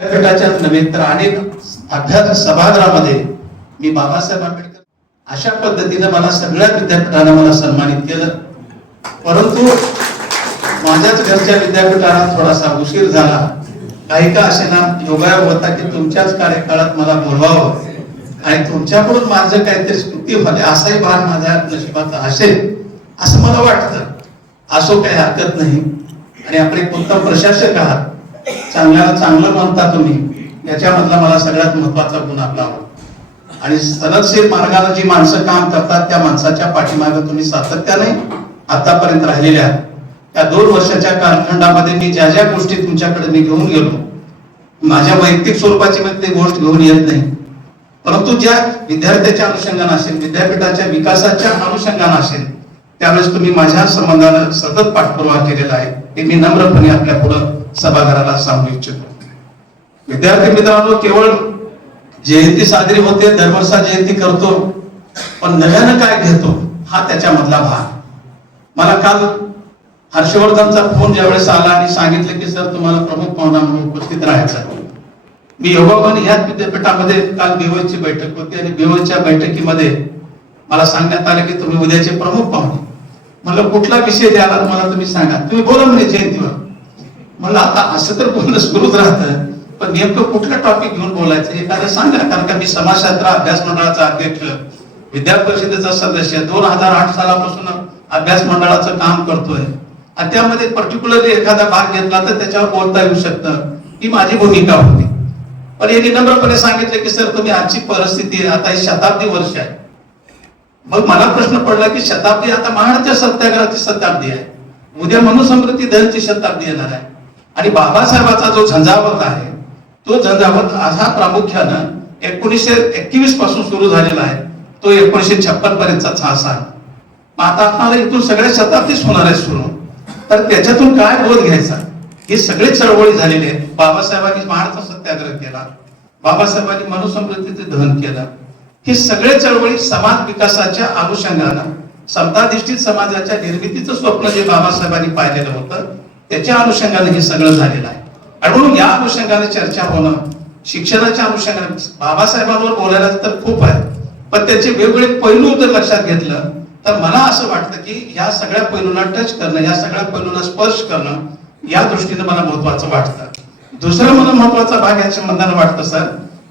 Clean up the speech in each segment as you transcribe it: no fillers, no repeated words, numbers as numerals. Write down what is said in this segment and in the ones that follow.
विद्यापीठाच्या नव्हे तर अनेक अभ्यास सभागृहामध्ये मी बाबासाहेब आंबेडकर अशा पद्धतीने मला सगळ्या विद्यापीठाने मला सन्मानित केलं. परंतु माझ्याच घरच्या विद्यापीठाला थोडासा उशीर झाला. काही का असेना योगायोग होता की तुमच्याच कार्यकाळात मला बोलवावं आणि तुमच्याकडून माझं काहीतरी स्तुती व्हावी असाही भाग माझ्या नशिबाचा असेल असं मला वाटतं. असो काही हरकत नाही. आणि आपले उत्तम प्रशासक आहात, चांगल्याला चांगलं म्हणता तुम्ही, याच्यामधला मला सगळ्यात महत्वाचा गुण आपला आवडतो. आणि सनदशीर मार्गाने जी माणसं काम करतात त्या माणसाच्या पाठीमागे तुम्ही सातत्याने आतापर्यंत राहिलेल्या आहात. त्या 2 वर्षाच्या कालखंडामध्ये मी ज्या ज्या गोष्टी तुमच्याकडे मी घेऊन गेलो, माझ्या वैयक्तिक स्वरूपाची मी ती गोष्ट घेऊन येत नाही, परंतु ज्या विद्यार्थ्याच्या अनुषंगाने असेल, विद्यापीठाच्या विकासाच्या अनुषंगाने असेल, त्यावेळेस तुम्ही माझ्या संबंधाने सतत पाठपुरावा केलेला आहे. हे मी नम्रपणे आपल्या पुढे सभागृहाला सांगू इच्छितो. विद्यार्थी मित्रांनो, केवळ जयंती साजरी होते, दरवर्षा जयंती करतो, पण नव्यानं काय घेतो हा त्याच्यामधला भाग. मला काल हर्षवर्धनचा फोन ज्यावेळेस आला आणि सांगितलं की सर तुम्हाला प्रमुख पाहुणा म्हणून उपस्थित राहायचं. मी योगायोगाने ह्याच विद्यापीठामध्ये काल बेवजची बैठक होती आणि बेवजच्या बैठकीमध्ये मला सांगण्यात आलं की तुम्ही उद्याचे प्रमुख पाहुणे. म्हणलं कुठला विषय द्याला मला तुम्ही सांगा. तुम्ही बोला म्हणे जयंतीवर. म्हणलं आता असं तर बोलणं सुरूच राहतं, पण नेमकं कुठलं टॉपिक घेऊन बोलायचं एखादं सांगा. कारण का मी समाजशास्त्र अभ्यास मंडळाचा अध्यक्ष, विद्यार्थी परिषदेचा सदस्य, 2008 सालापासून अभ्यास मंडळाचं काम करतोय आणि त्यामध्ये पर्टिक्युलरली एखादा भाग घेतला तर त्याच्यावर बोलता येऊ शकतं, ही माझी भूमिका होती. पण यांनी नम्रपणे सांगितलं की सर तुम्ही आजची परिस्थिती आहे, आता ही शताब्दी वर्ष आहे. मग मला प्रश्न पडला की शताब्दी, आता महाडच्या सत्याग्रहाची शताब्दी आहे, उद्या मनुस्मृती दहनची शताब्दी येणार आहे आणि बाबासाहेबाचा जो झंझावत आहे तो झंझावत असा प्रामुख्यानं 1921 पासून सुरू झालेला आहे, तो 1956 पर्यंतचा छास आहे. आता आपल्याला इथून सगळ्या शताब्दीच होणार आहे सुरू. तर त्याच्यातून काय बोध घ्यायचा, हे सगळे चळवळी झालेले आहेत. बाबासाहेबांनी महाडचा सत्याग्रह केला, बाबासाहेबांनी मनुस्मृतीचे दहन केलं. हे सगळे चळवळी समाज विकासाच्या अनुषंगानं, समताधिष्ठित समाजाच्या निर्मितीचं स्वप्न जे बाबासाहेबांनी पाहिलेलं होतं त्याच्या अनुषंगाने हे सगळं झालेलं आहे. आणि म्हणून या अनुषंगाने चर्चा होणं, शिक्षणाच्या अनुषंगाने बाबासाहेबांवर बोलायला तर खूप आहे, पण त्याचे वेगवेगळे पैलू जर लक्षात घेतलं तर मला असं वाटतं की या सगळ्या पैलूला टच करणं, या सगळ्या पैलूला स्पर्श करणं या दृष्टीने मला महत्वाचं वाटतं. दुसरं मला महत्वाचा भाग या संबंधाने वाटतं सर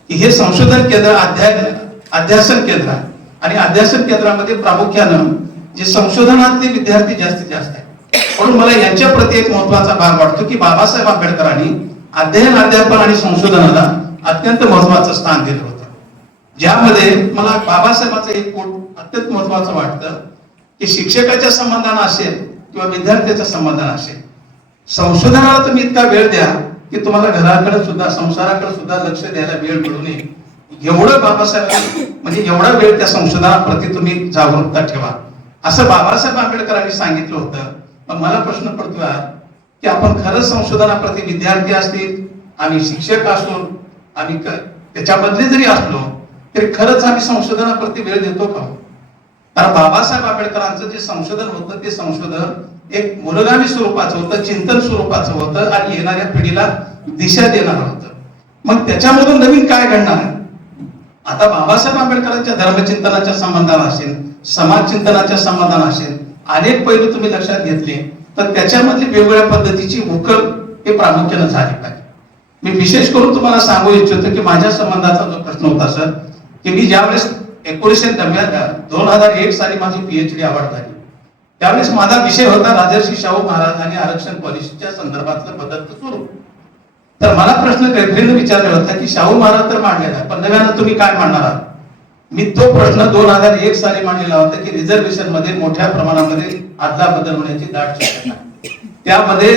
की हे संशोधन केंद्र अध्यासन केंद्र आहे आणि अध्यासन केंद्रामध्ये प्रामुख्यानं जे संशोधनातले विद्यार्थी जास्तीत जास्त आहेत. म्हणून मला यांच्या प्रती एक महत्वाचा भाग वाटतो की बाबासाहेब आंबेडकरांनी अध्ययन, अध्यापन आणि संशोधनाला अत्यंत महत्वाचं स्थान दिलं होतं. ज्यामध्ये मला बाबासाहेबांचं एक कोट अत्यंत महत्वाचं वाटतं की शिक्षकाच्या संबंधानं असेल किंवा विद्यार्थ्याच्या संबंधानं असेल, संशोधनाला तुम्ही इतका वेळ द्या की तुम्हाला घराकडे सुद्धा, संसाराकडे सुद्धा लक्ष द्यायला वेळ मिळू नये. एवढं बाबासाहेब म्हणजे एवढा वेळ त्या संशोधनाप्रती तुम्ही जागरूकता ठेवा असं बाबासाहेब आंबेडकरांनी सांगितलं होतं. पण मला प्रश्न पडतोय की आपण खरंच संशोधनाप्रती, विद्यार्थी असतील, आम्ही शिक्षक असू, आम्ही त्याच्यामधले जरी असलो तरी खरंच आम्ही संशोधनाप्रती वेळ देतो का? कारण बाबासाहेब आंबेडकरांचं जे संशोधन होतं ते संशोधन एक मूलगामी स्वरूपाचं होतं, चिंतन स्वरूपाचं होतं आणि येणाऱ्या पिढीला दिशा देणार होतं. मग त्याच्यामधून नवीन काय घडणार आहे? आता बाबासाहेब आंबेडकरांच्या धर्मचिंतनाच्या संबंधाने असेल, समाज चिंतनाच्या संबंधाने असेल, अनेक पैलू तुम्ही लक्षात घेतले तर त्याच्यामधली वेगवेगळ्या पद्धतीची उकल हे प्रामुख्याने झाली पाहिजे. मी विशेष करून तुम्हाला सांगू इच्छितो की माझ्या संबंधाचा जो प्रश्न होता सर की मी ज्यावेळेस 2001 साली माझी PhD अवॉर्ड झाली, त्यावेळेस माझा विषय होता राजर्षी शाहू महाराज आणि आरक्षण पॉलिसीच्या संदर्भातलं बदलतं स्वरूप. तर मला प्रश्न रेफरीने विचारला होता की शाहू महाराज तर मांडलेला आहे, पण नव्यानं तुम्ही काय मांडणार आहात? मी तो प्रश्न 2001 साली मांडलेला होता की रिझर्वेशन मध्ये मोठ्या प्रमाणामध्ये आदला बदल होण्याची दाट शक्यता आहे. त्यामध्ये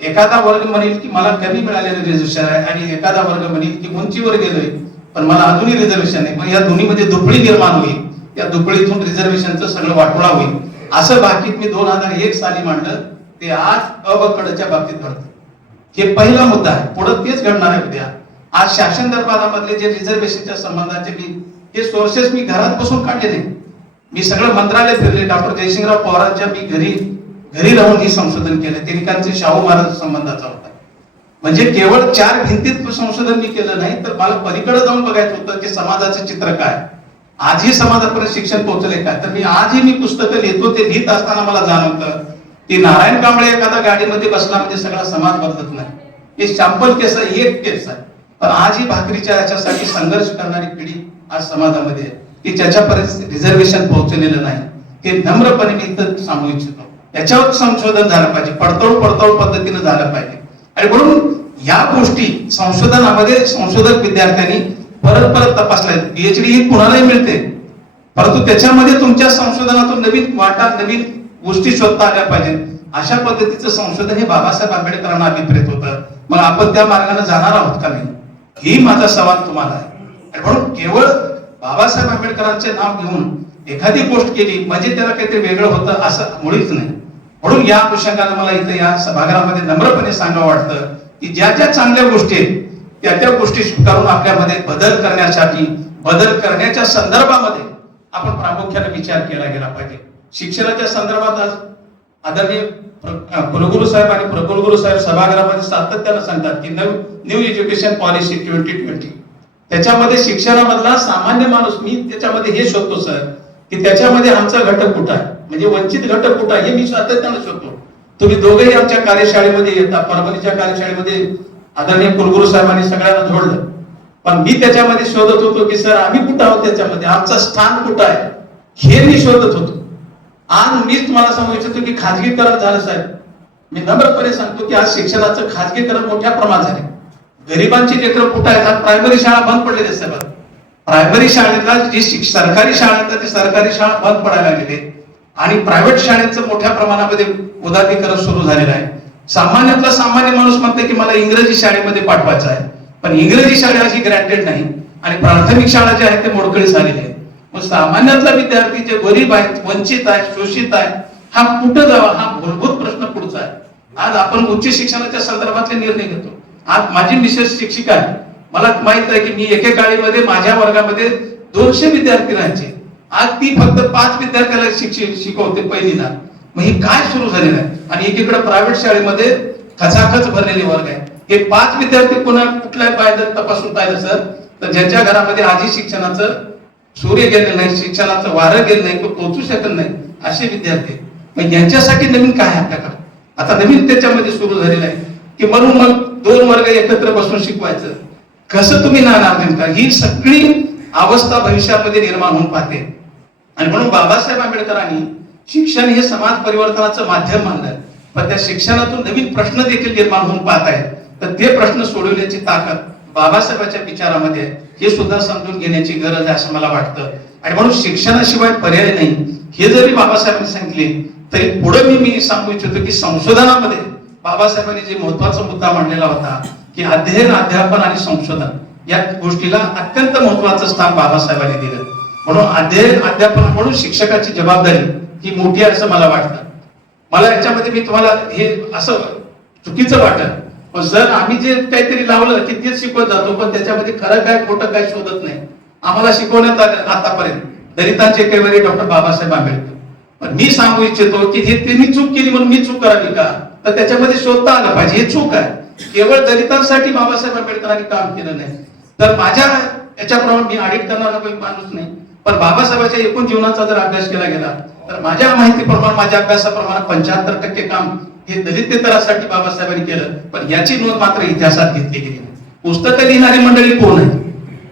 एखादा वर्ग म्हणेल की मला कमी मिळालेलं रिझर्वेशन आहे आणि एखादा वर्ग म्हणेल की उंचीवर गेलोय पण मला अजूनही रिझर्वेशन आहे. मग या दोन्हीमध्ये दुपळी निर्माण होईल, या दुपळीतून रिझर्वेशनचं सगळं वाटोळा होईल असं बाकीत मी 2001 साली मांडलं. ते आज अवकडच्या बाबतीत घडतं. हे पहिला मुद्दा आहे, पुढे तेच घडणार आहे उद्या. आज शासन दरबारामधले जे रिझर्वेशनच्या संबंधाचे मी हे सोर्सेस मी घरात बसून काढलेले, मी सगळं मंत्रालय फिरले. डॉक्टर जयसिंगराव पवारांच्या मी घरी राहून हे संशोधन केलं. ते निकालचे शाहू महाराज संबंधाचा होता. म्हणजे केवळ 4 भिंतीत संशोधन मी केलं नाही, तर मला पलीकडे जाऊन बघायचं होतं की समाजाचं चित्र काय, आजही समाजापर्यंत शिक्षण पोहोचले काय. तर मी आजही मी पुस्तकं लिहितो, ते लिहित असताना मला जाणवतं की नारायण कांबळे एखादा गाडीमध्ये बसला म्हणजे सगळा समाज बदलत नाही. हे सॅम्पल केस आहे, एक केस आहे. पण आजही भाकरीच्या याच्यासाठी संघर्ष करणारी पिढी आज समाजामध्ये आहे की ज्याच्यापर्यंत रिझर्वेशन पोहोचलेलं नाही. हे नम्रपणे मी इथं सांगू इच्छितो. याच्यावर संशोधन झालं पाहिजे, पडताळून पद्धतीनं झालं पाहिजे. आणि म्हणून या गोष्टी संशोधनामध्ये संशोधक विद्यार्थ्यांनी परत तपासल्या. पीएचडी ही कुणालाही मिळते, परंतु त्याच्यामध्ये तुमच्या संशोधनातून नवीन वाटा, नवीन गोष्टी शोधता आल्या पाहिजेत. अशा पद्धतीचं संशोधन हे बाबासाहेब आंबेडकरांना अभिप्रेत होतं. मग आपण त्या मार्गाने जाणार आहोत का नाही, ही माझा सवाल तुम्हाला आहे. म्हणून केवळ बाबासाहेब आंबेडकरांचे नाव घेऊन एखादी गोष्ट केली म्हणजे त्याला काहीतरी वेगळं होतं असं मुळीच नाही. म्हणून या अनुषंगाने मला इथं या सभागृहामध्ये नम्रपणे सांगावं वाटतं की ज्या ज्या चांगल्या गोष्टी आहेत त्या गोष्टी स्वीकारून आपल्यामध्ये बदल करण्यासाठी, बदल करण्याच्या संदर्भामध्ये आपण प्रामुख्याने विचार केला गेला पाहिजे. शिक्षणाच्या संदर्भात आज आदरणीय कुलगुरू साहेब आणि प्रकुलगुरू साहेब सभागृहामध्ये सातत्यानं सांगतात की न्यू एज्युकेशन पॉलिसी 2020, त्याच्यामध्ये शिक्षणामधला सामान्य माणूस, मी त्याच्यामध्ये हे शोधतो सर की त्याच्यामध्ये आमचा घटक कुठं आहे, म्हणजे वंचित घटक कुठं आहे, हे मी सातत्यानं शोधतो. तुम्ही दोघेही आमच्या कार्यशाळेमध्ये येता, परभणीच्या कार्यशाळेमध्ये आदरणीय कुलगुरू साहेबांनी सगळ्यांना जोडलं, पण मी त्याच्यामध्ये शोधत होतो की सर आम्ही कुठं आहोत, त्याच्यामध्ये आमचं स्थान कुठं आहे हे मी शोधत होतो. आज मी तुम्हाला सांगू इच्छितो की खाजगीकरण झालं साहेब. मी नम्रपणे सांगतो की आज शिक्षणाचं खाजगीकरण मोठ्या प्रमाणात झाले. गरिबांची लेकरं कुठं आहेत, आज प्रायमरी शाळा बंद पडलेल्या साहेब. प्रायमरी शाळेला जी सरकारी शाळा ते सरकारी शाळा बंद पडायला लागलेली आणि प्रायव्हेट शाळेचं मोठ्या प्रमाणामध्ये उदारीकरण सुरू झालेलं आहे. सामान्यातला सामान्य माणूस म्हणते की मला इंग्रजी शाळेमध्ये पाठवायचं आहे, पण इंग्रजी शाळा अशी ग्रँटेड नाही आणि प्राथमिक शाळा ज्या आहेत ते मोडकळी झालेली आहे. मग सामान्यातला विद्यार्थी जे गरीब आहेत, वंचित आहे, शोषित आहे, हा कुठं जावा, हा मूलभूत प्रश्न पुढचा आहे. आज आपण उच्च शिक्षणाच्या संदर्भातले निर्णय घेतो. आज माझी मिसेस शिक्षिका आहे, मला माहित आहे की मी एकेकाळीमध्ये माझ्या वर्गामध्ये 200 विद्यार्थी राहायचे. आज ती फक्त 5 विद्यार्थ्याला शिकवते पहिलीला. मग हे काय सुरू झालेलं आहे. आणि एकीकडे प्रायव्हेट शाळेमध्ये खचाखच भरलेले वर्ग आहे. हे 5 विद्यार्थी कुठल्या पाहिजे तपासून पाहिलं सर, तर ज्यांच्या घरामध्ये आधी शिक्षणाचं सूर्य गेलेलं नाही, शिक्षणाचं वारं गेलं नाही, पोहोचू शकत नाही, असे विद्यार्थी. मग यांच्यासाठी नवीन काय आपल्याकडे आता नवीन त्याच्यामध्ये सुरू झालेलं आहे की म्हणून मग 2 वर्ग एकत्र बसून शिकवायचं. कसं तुम्ही नाणार नेमका, ही सगळी अवस्था भविष्यामध्ये निर्माण होऊन पाहते. आणि म्हणून बाबासाहेब आंबेडकरांनी शिक्षण हे समाज परिवर्तनाचं माध्यम मानलंय, पण त्या शिक्षणातून नवीन प्रश्न देखील निर्माण होऊन पाहत आहेत. तर ते प्रश्न सोडवण्याची ताकद बाबासाहेबांच्या विचारामध्ये, हे सुद्धा समजून घेण्याची गरज आहे असं मला वाटतं. आणि म्हणून शिक्षणाशिवाय पर्याय नाही हे जरी बाबासाहेबांनी सांगितले तरी पुढे मी सांगू इच्छितो की संशोधनामध्ये बाबासाहेबांनी जे महत्वाचा मुद्दा मांडलेला होता की अध्ययन, अध्यापन आणि संशोधन या गोष्टीला अत्यंत महत्वाचं स्थान बाबासाहेबांनी दिलं. म्हणून अध्ययन, अध्यापन म्हणून शिक्षकाची जबाबदारी ही मोठी आहे असं मला वाटतं. मला याच्यामध्ये मी तुम्हाला हे असं चुकीचं वाटत, पण सर आम्ही जे काहीतरी लावलं की तेच शिकवत जातो, पण त्याच्यामध्ये खरं काय खोटं काय शोधत नाही. आम्हाला शिकवण्यात आलं आतापर्यंत दलितांचे कैवारी डॉक्टर बाबासाहेब आंबेडकर. पण मी सांगू इच्छितो की हे त्यांनी चूक केली म्हणून मी चूक करावी का, तर त्याच्यामध्ये शोधता आलं पाहिजे. हे चूक आहे. केवळ दलितांसाठी बाबासाहेब आंबेडकरांनी काम केलं नाही, तर माझ्या याच्याप्रमाणे मी ऑडिट करणारा काही माणूस नाही, पण बाबासाहेबांच्या एकूण जीवनाचा जर अभ्यास केला गेला तर माझ्या माहितीप्रमाणे, माझ्या अभ्यासाप्रमाणे 75% काम हे दलितेतरासाठी बाबासाहेबांनी केलं. पण याची नोंद मात्र इतिहासात घेतली गेली नाही. पुस्तकं लिहिणारी मंडळी कोण आहे,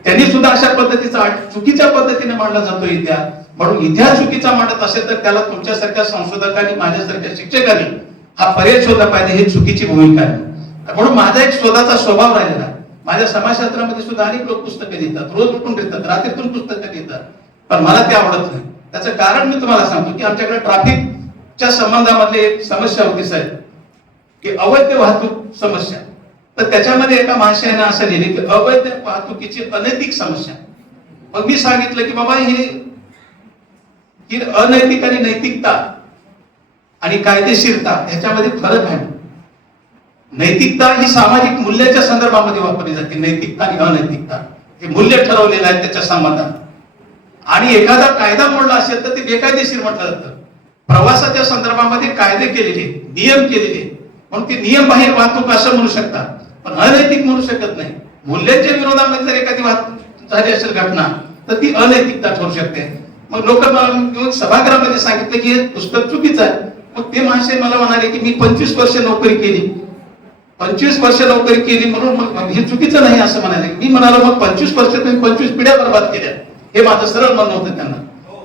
त्यांनी सुद्धा अशा पद्धतीचा चुकीच्या पद्धतीने मांडला जातो इतिहास. म्हणून इतिहास चुकीचा मांडत असेल तर त्याला तुमच्यासारख्या संशोधकांनी, माझ्यासारख्या शिक्षकांनी हा पर्याय शोधला पाहिजे. ही चुकीची भूमिका आहे. म्हणून माझा एक शोधाचा स्वभाव राहिलेला आहे. माझ्या समाजशास्त्रामध्ये सुद्धा अनेक लोक पुस्तकं लिहितात, रोज उठून लिहितात, रात्रीतून पुस्तकं लिहितात, पण मला ते आवडत नाही. त्याचं कारण मी तुम्हाला सांगतो की आमच्याकडे ट्रॅफिकच्या संबंधामधली एक समस्या होती साहेब, की अवैध वाहतूक समस्या. तर त्याच्यामध्ये एका महाशयाने असं लिहिले की अवैध वाहतुकीची अनैतिक समस्या. मग मी सांगितलं की बाबा ही अनैतिक आणि नैतिकता आणि कायदेशीरता ह्याच्यामध्ये फरक आहे. नैतिकता ही सामाजिक मूल्याच्या संदर्भामध्ये वापरली जाते. नैतिकता आणि अनैतिकता हे मूल्य ठरवलेलं आहे त्याच्या संबंधात. आणि एखादा कायदा मोडला असेल तर ते बेकायदेशीर म्हटलं जातं. प्रवासाच्या संदर्भामध्ये कायदे केलेले, नियम केलेले, म्हणून ते नियम बाहेर वाहतूक असं म्हणू शकतात. पण अनैतिक म्हणू शकत नाही. मूल्यांच्या विरोधामध्ये जर एखादी झाली असेल घटना तर ती अनैतिकता ठरू शकते. मग लोक मला सभागृहामध्ये सांगितलं की हे पुस्तक चुकीचं आहे. मग ते महाशय मला म्हणाले की मी 25 वर्ष नोकरी केली, 25 वर्ष नोकरी केली म्हणून मग हे चुकीचं नाही असं म्हणाले. मी म्हणालो मग 25 वर्ष तुम्ही 25 पिढ्या बर्बाद केल्या, हे माझं सरळ म्हणणं होतं त्यांना.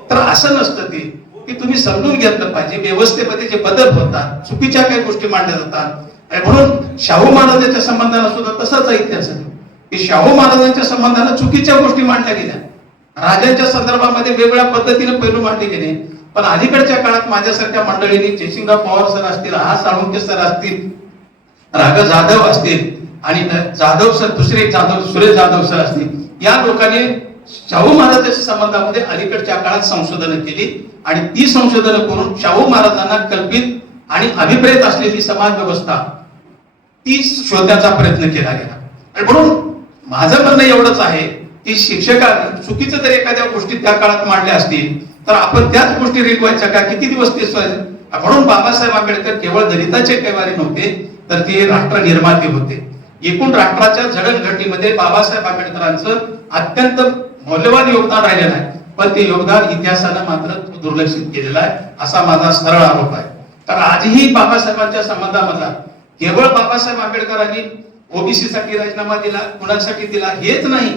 तर असं नसतं ते, की तुम्ही समजून घेतलं पाहिजे व्यवस्थेमध्ये जे बदल होतात, चुकीच्या काही गोष्टी मांडल्या जातात. आणि म्हणून शाहू महाराजांच्या संबंधानं सुद्धा तसाच इतिहास आहे की शाहू महाराजांच्या संबंधानं चुकीच्या गोष्टी मांडल्या गेल्या, राजांच्या संदर्भामध्ये वेगळ्या पद्धतीने पैलू मांडले गेले. पण अलीकडच्या काळात माझ्यासारख्या मंडळींनी जयसिंगराव पवार सर असतील, हा साळुंके सर असतील, राघव जाधव असतील आणि जाधव सर, दुसरे जाधव सुरेश जाधव सर असतील, या लोकांनी शाहू महाराजांच्या संबंधामध्ये अलीकडच्या काळात संशोधन केली आणि ती संशोधन करून शाहू महाराजांना कल्पित आणि अभिप्रेत असलेली समाज व्यवस्था ती शोधण्याचा प्रयत्न केला गेला. आणि म्हणून माझं म्हणणं एवढंच आहे की शिक्षकांनी चुकीचं जर एखाद्या गोष्टी त्या काळात मांडल्या असतील तर आपण त्याच गोष्टी रेटवायच्या का, किती दिवस ते. म्हणून बाबासाहेब आंबेडकर केवळ दलिताचे कैवारी नव्हते तर ते राष्ट्र निर्माते होते. एकूण राष्ट्राच्या जडणघडणीमध्ये बाबासाहेब आंबेडकरांचं अत्यंत मौल्यवान योगदान राहिलेलं आहे, पण ते योगदान इतिहासानं मात्र दुर्लक्षित केलेलं आहे असा माझा सरळ आरोप आहे. तर आजही बाबासाहेबांच्या संबंधामधला केवळ बाबासाहेब आंबेडकरांनी ओबीसी साठी राजीनामा दिला, कुणासाठी दिला हेच नाही,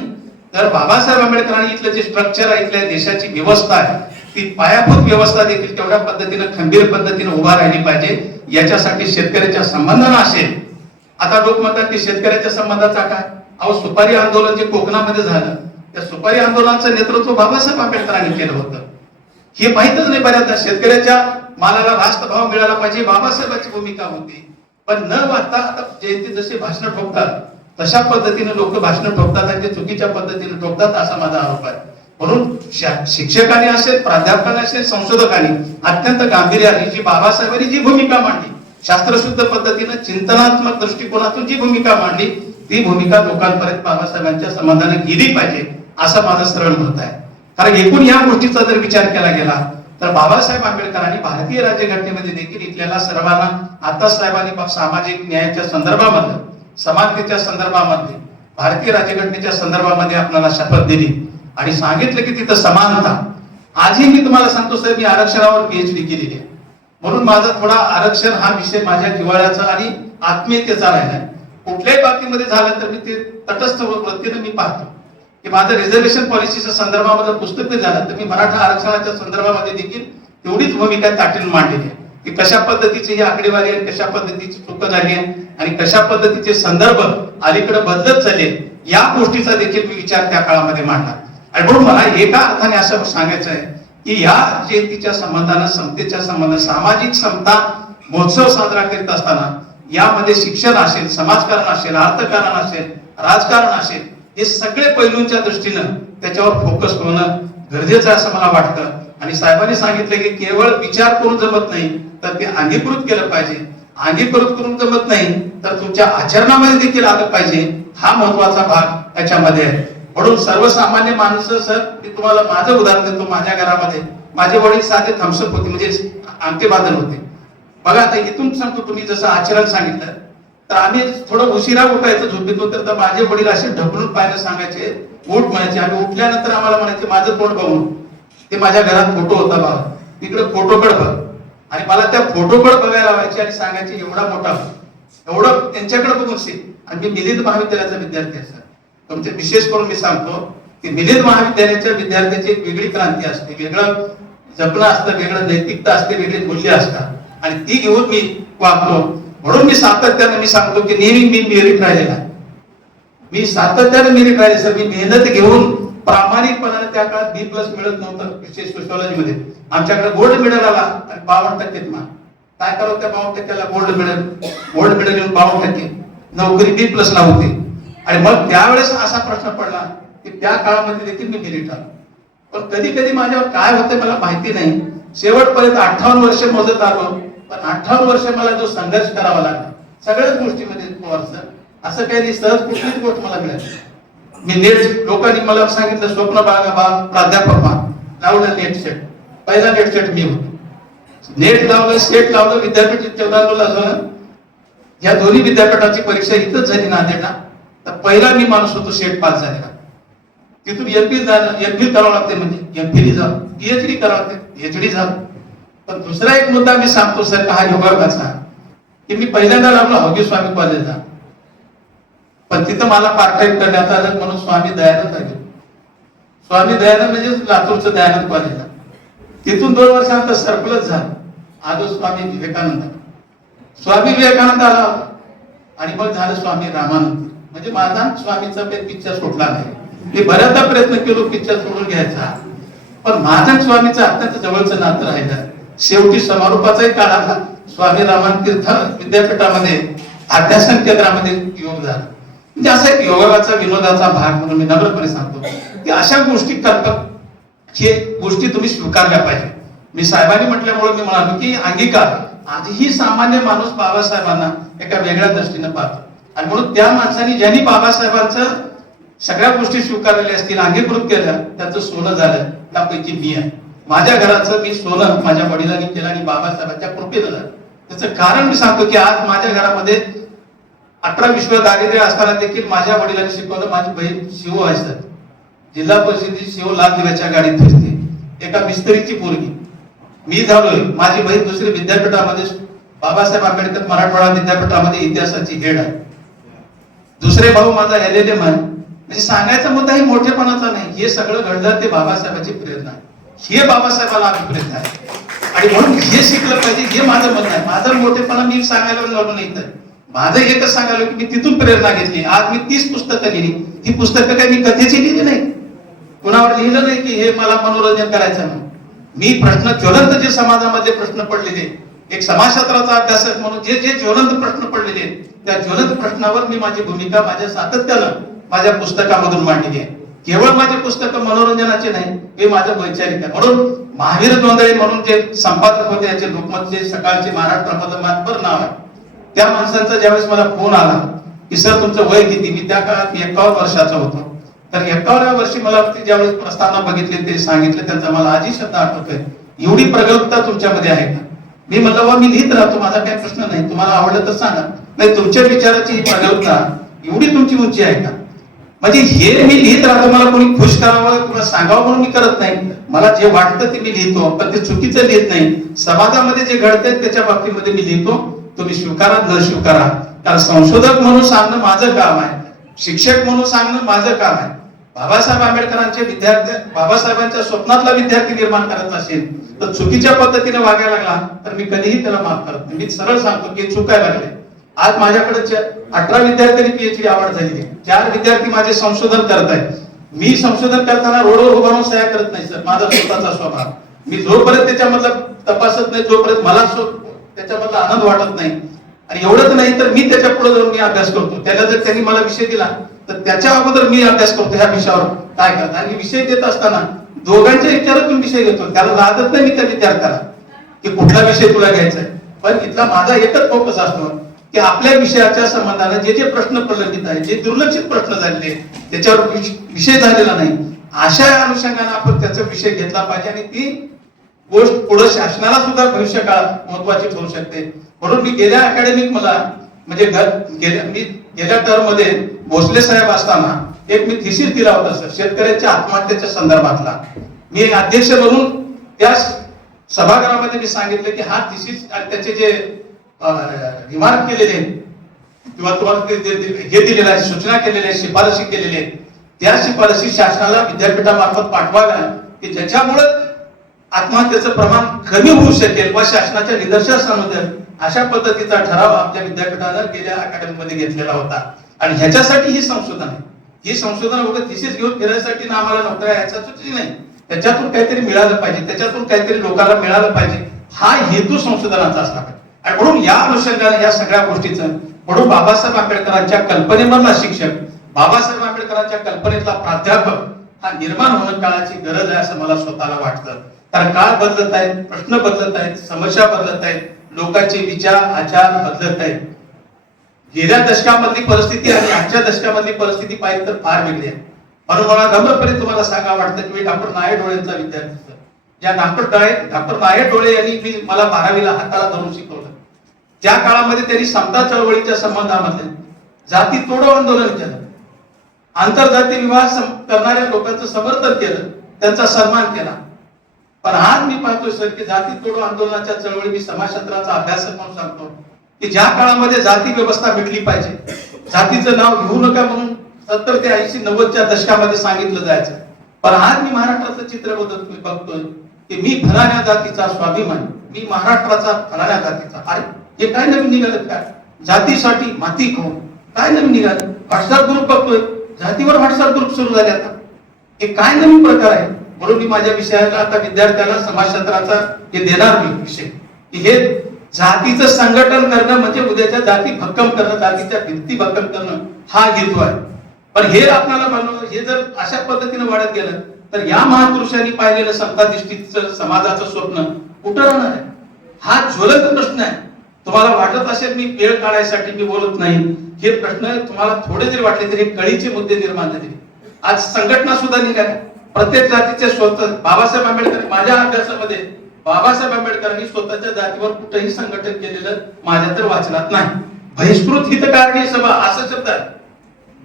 तर बाबासाहेब आंबेडकरांनी इथलं जे स्ट्रक्चर आहे, इथल्या देशाची व्यवस्था आहे, ती पायाभूत व्यवस्था देखील तेवढ्या पद्धतीने खंबीर पद्धतीने उभा राहिली पाहिजे. याच्यासाठी शेतकऱ्याच्या संबंधानं असेल. आता लोक म्हणतात की शेतकऱ्याच्या संबंधाचा काय, अहो सुपारी आंदोलन जे कोकणामध्ये झालं, त्या सुपारी आंदोलनाचं नेतृत्व बाबासाहेब आंबेडकरांनी केलं होतं. हे माहितच नाही बऱ्याचदा. शेतकऱ्याच्या मालाला रास्त भाव मिळाला पाहिजे, बाबासाहेबांची भूमिका होती. पण न वाचता आता जयंती जसे भाषण ठोकतात तशा पद्धतीने लोक भाषण ठोकतात आणि ते चुकीच्या पद्धतीने ठोकतात असा माझा आरोप आहे. म्हणून शिक्षकांनी असेल, प्राध्यापकांनी असेल, संशोधकांनी अत्यंत गांभीर्याने जी बाबासाहेबांनी जी भूमिका मांडली, शास्त्रशुद्ध पद्धतीने चिंतनात्मक दृष्टिकोनातून जी भूमिका मांडली, ती भूमिका लोकांपर्यंत बाबासाहेबांच्या संबंधाने गेली पाहिजे असं माझं सरळ मत आहे. कारण एकूण या गोष्टीचा जर विचार केला गेला तर बाबासाहेब आंबेडकरांनी भारतीय राज्यघटनेमध्ये देखील इथल्याला सर्वांना आता साहेबांनी सामाजिक न्यायाच्या संदर्भामध्ये, समानतेच्या संदर्भामध्ये, भारतीय राज्यघटनेच्या संदर्भामध्ये आपल्याला शपथ दिली आणि सांगितलं की तिथं समानता. आजही मी तुम्हाला सांगतो साहेब, मी आरक्षणावर पीएचडी केलेली आहे, म्हणून माझा थोडा आरक्षण हा विषय माझ्या जिव्हाळ्याचा आणि आत्मीयतेचा राहिला. कुठल्याही बाबतीमध्ये झालं तर मी ते तटस्थ वृत्तीने मी पाहतो की माझं रिझर्वेशन पॉलिसीच्या संदर्भामध्ये पुस्तक नाही झालं तर मी मराठा आरक्षणाच्या संदर्भामध्ये देखील तेवढीच भूमिका ताटील मांडलेली आहे की कशा पद्धतीची ही आकडेवारी आहे, कशा पद्धतीची चूक झाली आहे आणि कशा पद्धतीचे संदर्भ अलीकडे बदलत चालले, या गोष्टीचा देखील मी विचार त्या काळामध्ये मांडला. आणि म्हणून मला एका अर्थाने असं सांगायचं आहे की या जयंतीच्या संबंधानं, समतेच्या संबंधानं, सामाजिक समता महोत्सव साजरा करीत असताना यामध्ये शिक्षण असेल, समाजकारण असेल, अर्थकारण असेल, राजकारण असेल, हे सगळे पैलूंच्या दृष्टीनं त्याच्यावर फोकस होणं गरजेचं असं मला वाटतं. आणि साहेबांनी सांगितलं की केवळ विचार करून जमत नाही तर ते अंगीकृत केलं पाहिजे. अंगीकृत करून जमत नाही तर तुमच्या आचरणामध्ये देखील आलं पाहिजे. हा महत्वाचा भाग याच्यामध्ये आहे. म्हणून सर्वसामान्य माणसं, सर मी तुम्हाला माझं उदाहरण देतो. माझ्या घरामध्ये माझे वडील साधे थम्सअप होते, म्हणजे अंत्यवादन होते. बघा आता इथून सांगतो, तुम्ही जसं आचरण सांगितलं तर आम्ही थोडं उशिरा उठायचं झोपेतून, तर माझे वडील असे ढकलून पाहायला सांगायचे, उठ म्हणायचे. आणि उठल्यानंतर आम्हाला म्हणायचे माझं तोंड बघून. ते माझ्या घरात फोटो होता बाबा, तिकडे फोटोकडे बघ, आणि मला त्या फोटोकडे बघायला लावायचे आणि सांगायचे एवढा मोठा एवढं त्यांच्याकडे बघून शिक. आणि मी मिलिंद महाविद्यालयाचा विद्यार्थी आहे सर, तुमचे विशेष करून मी सांगतो की मिलिंद महाविद्यालयाच्या विद्यार्थ्याची एक वेगळी क्रांती असते, वेगळं जपणं असतं, वेगळं नैतिकता असते, वेगळी मूल्य असतात आणि ती घेऊन मी वागतो. म्हणून मी सातत्याने मी सांगतो की नेहमी मी मेरिट राहिलेला आहे. मी सातत्याने मेरिट राहिले सर. मी मेहनत घेऊन प्रामाणिकपणाने, त्या काळात B+ मिळत नव्हतं विशेष सोशिओलॉजी मध्ये, आमच्याकडे गोल्ड मेडल आला आणि 52% मार्क. काय करावं त्या 52%ला गोल्ड मेडल येऊन 52%, नोकरी B+ ला होती. आणि मग त्यावेळेस असा प्रश्न पडला की त्या काळामध्ये देखील मी मेरिट आलो. पण कधी कधी माझ्यावर काय होतं मला माहिती नाही. शेवटपर्यंत 58 वर्ष मोजत आलो, पण 58 वर्ष मला जो संघर्ष करावा लागला सगळ्याच गोष्टीमध्ये असं काही नाही, सहज कुठलीच गोष्ट मला मिळाली. मी नेट, लोकांनी मला सांगितलं स्वप्न बाळगा प्राध्यापक लावलं नेट सेट, पहिला नेट सेट मी होतो. नेट लावलं, सेट लावलं, विद्यापीठ 14 झालं. या दोन्ही विद्यापीठाची परीक्षा इथंच झाली नांदेडला, तर पहिला मी माणूस होतो शेट पास झालेला. तिथून एमपी करावं लागते, म्हणजे एमपी जाऊ, पीएचडी करावं लागते, पीएचडी झालं. पण दुसरा एक मुद्दा मी सांगतो सर, हा योगायोगाचा, की मी पहिल्यांदा लागलो हौगी स्वामी कॉलेजला, पण तिथं मला पार्ट टाइम करण्यात आलं म्हणून स्वामी दयानंद आले. स्वामी दयानंद म्हणजे लातूरचं दयानंद कॉलेजला. तिथून 2 वर्षानंतर सर्कुलर झालं, आलो स्वामी विवेकानंद. स्वामी विवेकानंद आला आणि मग झालं स्वामी रामानंद. म्हणजे माझा स्वामीचा पिक्चर सोडला नाही. मी बऱ्याचदा प्रयत्न केलो पिक्चर सोडून घ्यायचा, पण माझा स्वामीचं अत्यंत जवळचं नातं राहिलं. शेवटी समारोपाचाही काळ आला. स्वामी रामानंद तीर्थ विद्यापीठामध्ये अध्यासन केंद्रामध्ये योग झाला. म्हणजे असा एक योगाचा विनोदाचा भाग म्हणून मी नम्रपणे सांगतो की अशा गोष्टी कल्पक हे गोष्टी तुम्ही स्वीकारल्या पाहिजे. मी साहेबांनी म्हटल्यामुळे मी म्हणालो की अंगीकार. आजही सामान्य माणूस बाबासाहेबांना एका वेगळ्या दृष्टीने पाहतो, आणि म्हणून त्या माणसाने ज्यांनी बाबासाहेबांचं सगळ्या गोष्टी स्वीकारलेल्या असतील, अंगीकृत केल्या, त्याचं सोनं झालं. त्यापैकी मी आहे. माझ्या घराचं मी सोनं माझ्या वडिलांनी केलं आणि बाबासाहेबांच्या कृपेनं झालं. त्याचं कारण मी सांगतो की आज माझ्या घरामध्ये 18 विश्व दारिद्र्य असताना देखील माझ्या वडिलांनी शिकवलं. माझी बहीण शिव आहे सर, जिल्हा परिषदेची शिव लाल दिव्याच्या गाडीत फिरते, एका मिस्त्रीची पोरगी. मी झालोय, माझी बहीण दुसरी विद्यापीठामध्ये बाबासाहेब आंबेडकर मराठवाडा विद्यापीठामध्ये इतिहासाची हेड आहे. दुसरे भाऊ माझा LLM आहे. म्हणजे सांगायचा मुद्दा हे मोठेपणाचा नाही, हे सगळं घडलं ते बाबासाहेबांची प्रेरणा आहे. हे बाबासाहेबाला अभिप्रेत आहे, आणि म्हणून हे शिकलं पाहिजे, हे माझं म्हणणं आहे. माझा मोठेपणा मी सांगायला लागलो नाही, तर माझं एकच सांगायला की मी तिथून प्रेरणा घेतली. आज मी 30 पुस्तकं लिहिली. ही पुस्तकं काही मी कथेची लिहिली नाही, कुणावर लिहिलं नाही की हे मला मनोरंजन करायचं नाही. मी प्रश्न ज्वलंत जे समाजामध्ये प्रश्न पडलेले, एक समाजशास्त्राचा अभ्यासक म्हणून जे जे ज्वलंत प्रश्न पडलेले, त्या ज्वलंत प्रश्नावर मी माझी भूमिका माझ्या सातत्यानं माझ्या पुस्तकामधून मांडली आहे. केवळ माझे पुस्तक मनोरंजनाचे नाही, हे माझं वैचारिक आहे. म्हणून महावीर जोंधळे म्हणून जे संपादक होते, याचे लोकमतचे सकाळचे महाराष्ट्र प्रबंधमानपर नाव आहे, त्या माणसांचा ज्यावेळेस मला फोन आला की सर तुमचं वय किती, मी त्या काळात 51 वर्षाचा होतो. तर 51व्या वर्षी मला ज्यावेळेस प्रस्तावना बघितली, ते सांगितले, त्यांचा मला आजही शब्द आठवतोय, एवढी प्रगल्भता तुमच्यामध्ये आहे का? मी म्हणलं वा मी लिहित राहतो, माझा काही प्रश्न नाही, तुम्हाला आवडलं तर सांगा. नाही, तुमच्या विचाराची ही प्रगल्भता, एवढी तुमची उंची आहे का? म्हणजे हे मी लिहित राहतो, मला कोणी खुश करावं किंवा सांगावं म्हणून मी करत नाही. मला जे वाटतं ते मी लिहितो, पण ते चुकीचं लिहित नाही. समाजामध्ये जे घडतंय त्याच्या बाबतीमध्ये मी लिहितो. तुम्ही स्वीकारा न स्वीकारा, कारण संशोधक म्हणून सांगणं माझं काम आहे, शिक्षक म्हणून सांगणं माझं काम आहे. बाबासाहेब आंबेडकरांचे विद्यार्थी, बाबासाहेबांच्या स्वप्नातला विद्यार्थी निर्माण करायचा असेल तर चुकीच्या पद्धतीने वागायला लागला तर मी कधीही त्याला माफ करत नाही. मी सरळ सांगतो की चुकायला लागले. आज माझ्याकडे 18 विद्यार्थ्यांनी PhD आवड झालेली आहे. 4 विद्यार्थी माझे संशोधन करत आहेत. मी संशोधन करताना रोडवर उभा राहून सह्या करत नाही सर, माझा स्वतःचा स्वभाव. मी जोपर्यंत त्याच्यामधला तपासत नाही, जोपर्यंत मला त्याच्यामधला आनंद वाटत नाही. आणि एवढंच नाही तर मी त्याच्या पुढे जाऊन मी अभ्यास करतो. त्याला जर त्यांनी मला विषय दिला तर त्याच्या अगोदर मी अभ्यास करतो ह्या विषयावर काय करतात. आणि विषय देत असताना दोघांच्या विचारातून विषय घेतो. त्याला लादत नाही मी त्या विद्यार्थ्याला की कुठला विषय तुला घ्यायचा आहे, पण इथला माझा एकच फोकस असतो की आपल्या विषयाच्या संबंधाने जे जे प्रश्न प्रलंबित आहेत, जे दुर्लक्षित प्रश्न झालेले त्याच्यावर विषय झालेला नाही, अशा अनुषंगाने आपण त्याचा विषय घेतला पाहिजे. आणि ती गोष्ट पुढे शासनाला सुद्धा भविष्य काळात महत्वाची ठरू शकते. म्हणून मी गेल्या अकॅडमिक म्हणजे मी गेल्या टर्म मध्ये भोसले साहेब असताना एक मी थिसीस दिला होता सर, शेतकऱ्यांच्या आत्महत्येच्या संदर्भातला. मी एक अध्यक्ष म्हणून त्या सभागृहामध्ये मी सांगितलं की हा थिसीस आणि त्याचे जे रिमार्क केलेले किंवा तुम्हाला हे दिलेलं आहे, सूचना केलेल्या आहेत, शिफारशी केलेल्या आहेत, त्या शिफारशी शासनाला विद्यापीठामार्फत पाठवाव्या की ज्याच्यामुळे आत्महत्येचं प्रमाण कमी होऊ शकेल व शासनाच्या निदर्शनास आणून अशा पद्धतीचा ठराव आपल्या विद्यापीठानं गेल्या अकॅडमीमध्ये घेतलेला होता. आणि ह्याच्यासाठी ही संशोधन आहे. ही संशोधन वगैरे थिसीस घेऊन फिरायसाठी ना आम्हाला नोकऱ्या ह्याच्यासाठी नाही, त्याच्यातून काहीतरी मिळालं पाहिजे, त्याच्यातून काहीतरी लोकांना मिळालं पाहिजे, हा हेतू संशोधनाचा असला पाहिजे. आणि म्हणून या अनुषंगाने या सगळ्या गोष्टीचं, म्हणून बाबासाहेब आंबेडकरांच्या कल्पनेमधला शिक्षक, बाबासाहेब आंबेडकरांच्या कल्पनेतला प्राध्यापक हा निर्माण होणं काळाची गरज आहे असं मला स्वतःला वाटतं. कारण काळ बदलत आहेत, प्रश्न बदलत आहेत, समस्या बदलत आहेत, लोकांचे विचार आचार बदलत आहेत. गेल्या दशकामधली परिस्थिती आणि आजच्या दशकामधली परिस्थिती पाहिजे तर फार वेगळी आहे. म्हणून मला नम्रपणे तुम्हाला सांगावं वाटतं की मी डॉक्टर नायर डोळेंचा विद्यार्थी, ज्या डॉक्टर नायर डोळे यांनी मला 12वीला हाताला धरून शिकवलं. ज्या काळामध्ये त्यांनी समता चळवळीच्या संबंधामध्ये जाती तोडो आंदोलन केलं, आंतरजाती विवाह करणाऱ्या लोकांचं समर्थन केलं, त्यांचा सन्मान केला. पण आज मी पाहतोय सर की जाती तोडो आंदोलनाच्या चळवळी, मी समाजशास्त्राचा अभ्यासक म्हणून सांगतो की ज्या काळामध्ये जाती व्यवस्था मिटली पाहिजे, जातीचं नाव घेऊ नका म्हणून 70 ते 80 90च्या दशकामध्ये सांगितलं जायचं. पण आज मी महाराष्ट्राचं चित्र बघतोय की मी फलाण्या जातीचा स्वाभिमान, मी महाराष्ट्राचा फलाण्या जातीचा. अरे हे काय नवीन निघालं? काय जातीसाठी माती खाऊन काय नवीन निघालं? व्हॉट्सअप ग्रुप बघतोय, जातीवर व्हॉट्सअप ग्रुप सुरू झाले. आता हे काय नवीन प्रकार आहे? म्हणून मी माझ्या विषयाला आता विद्यार्थ्याला समाजशास्त्राचा हे देणार मी विषय की हे जातीचं संघटन करणं म्हणजे उद्याच्या जाती भक्कम करणं, जातीच्या भिंती भक्कम करणं हा हेतू आहे. पण हे आपल्याला बनवलं, हे जर अशा पद्धतीने वाढत गेलं तर या महापुरुषांनी पाहिलेलं समताधिष्ठित समाजाचं स्वप्न कुठं राहणार आहे? हा ज्वलंत प्रश्न आहे. तुम्हाला वाटत असेल मी वेळ काढायसाठी मी बोलत नाही, हे प्रश्न तुम्हाला थोडे जरी वाटले तरी कळीचे मुद्दे निर्माण झाले. आज संघटना सुद्धा निघाल्या, प्रत्येक जातीचे स्वतः. बाबासाहेब आंबेडकर, माझ्या अभ्यासामध्ये बाबासाहेब आंबेडकरांनी स्वतःच्या जातीवर कुठेही संघटन केलेलं माझ्या तर वाचनात नाही. बहिष्कृत हितकारणी सभा असा शब्द आहे,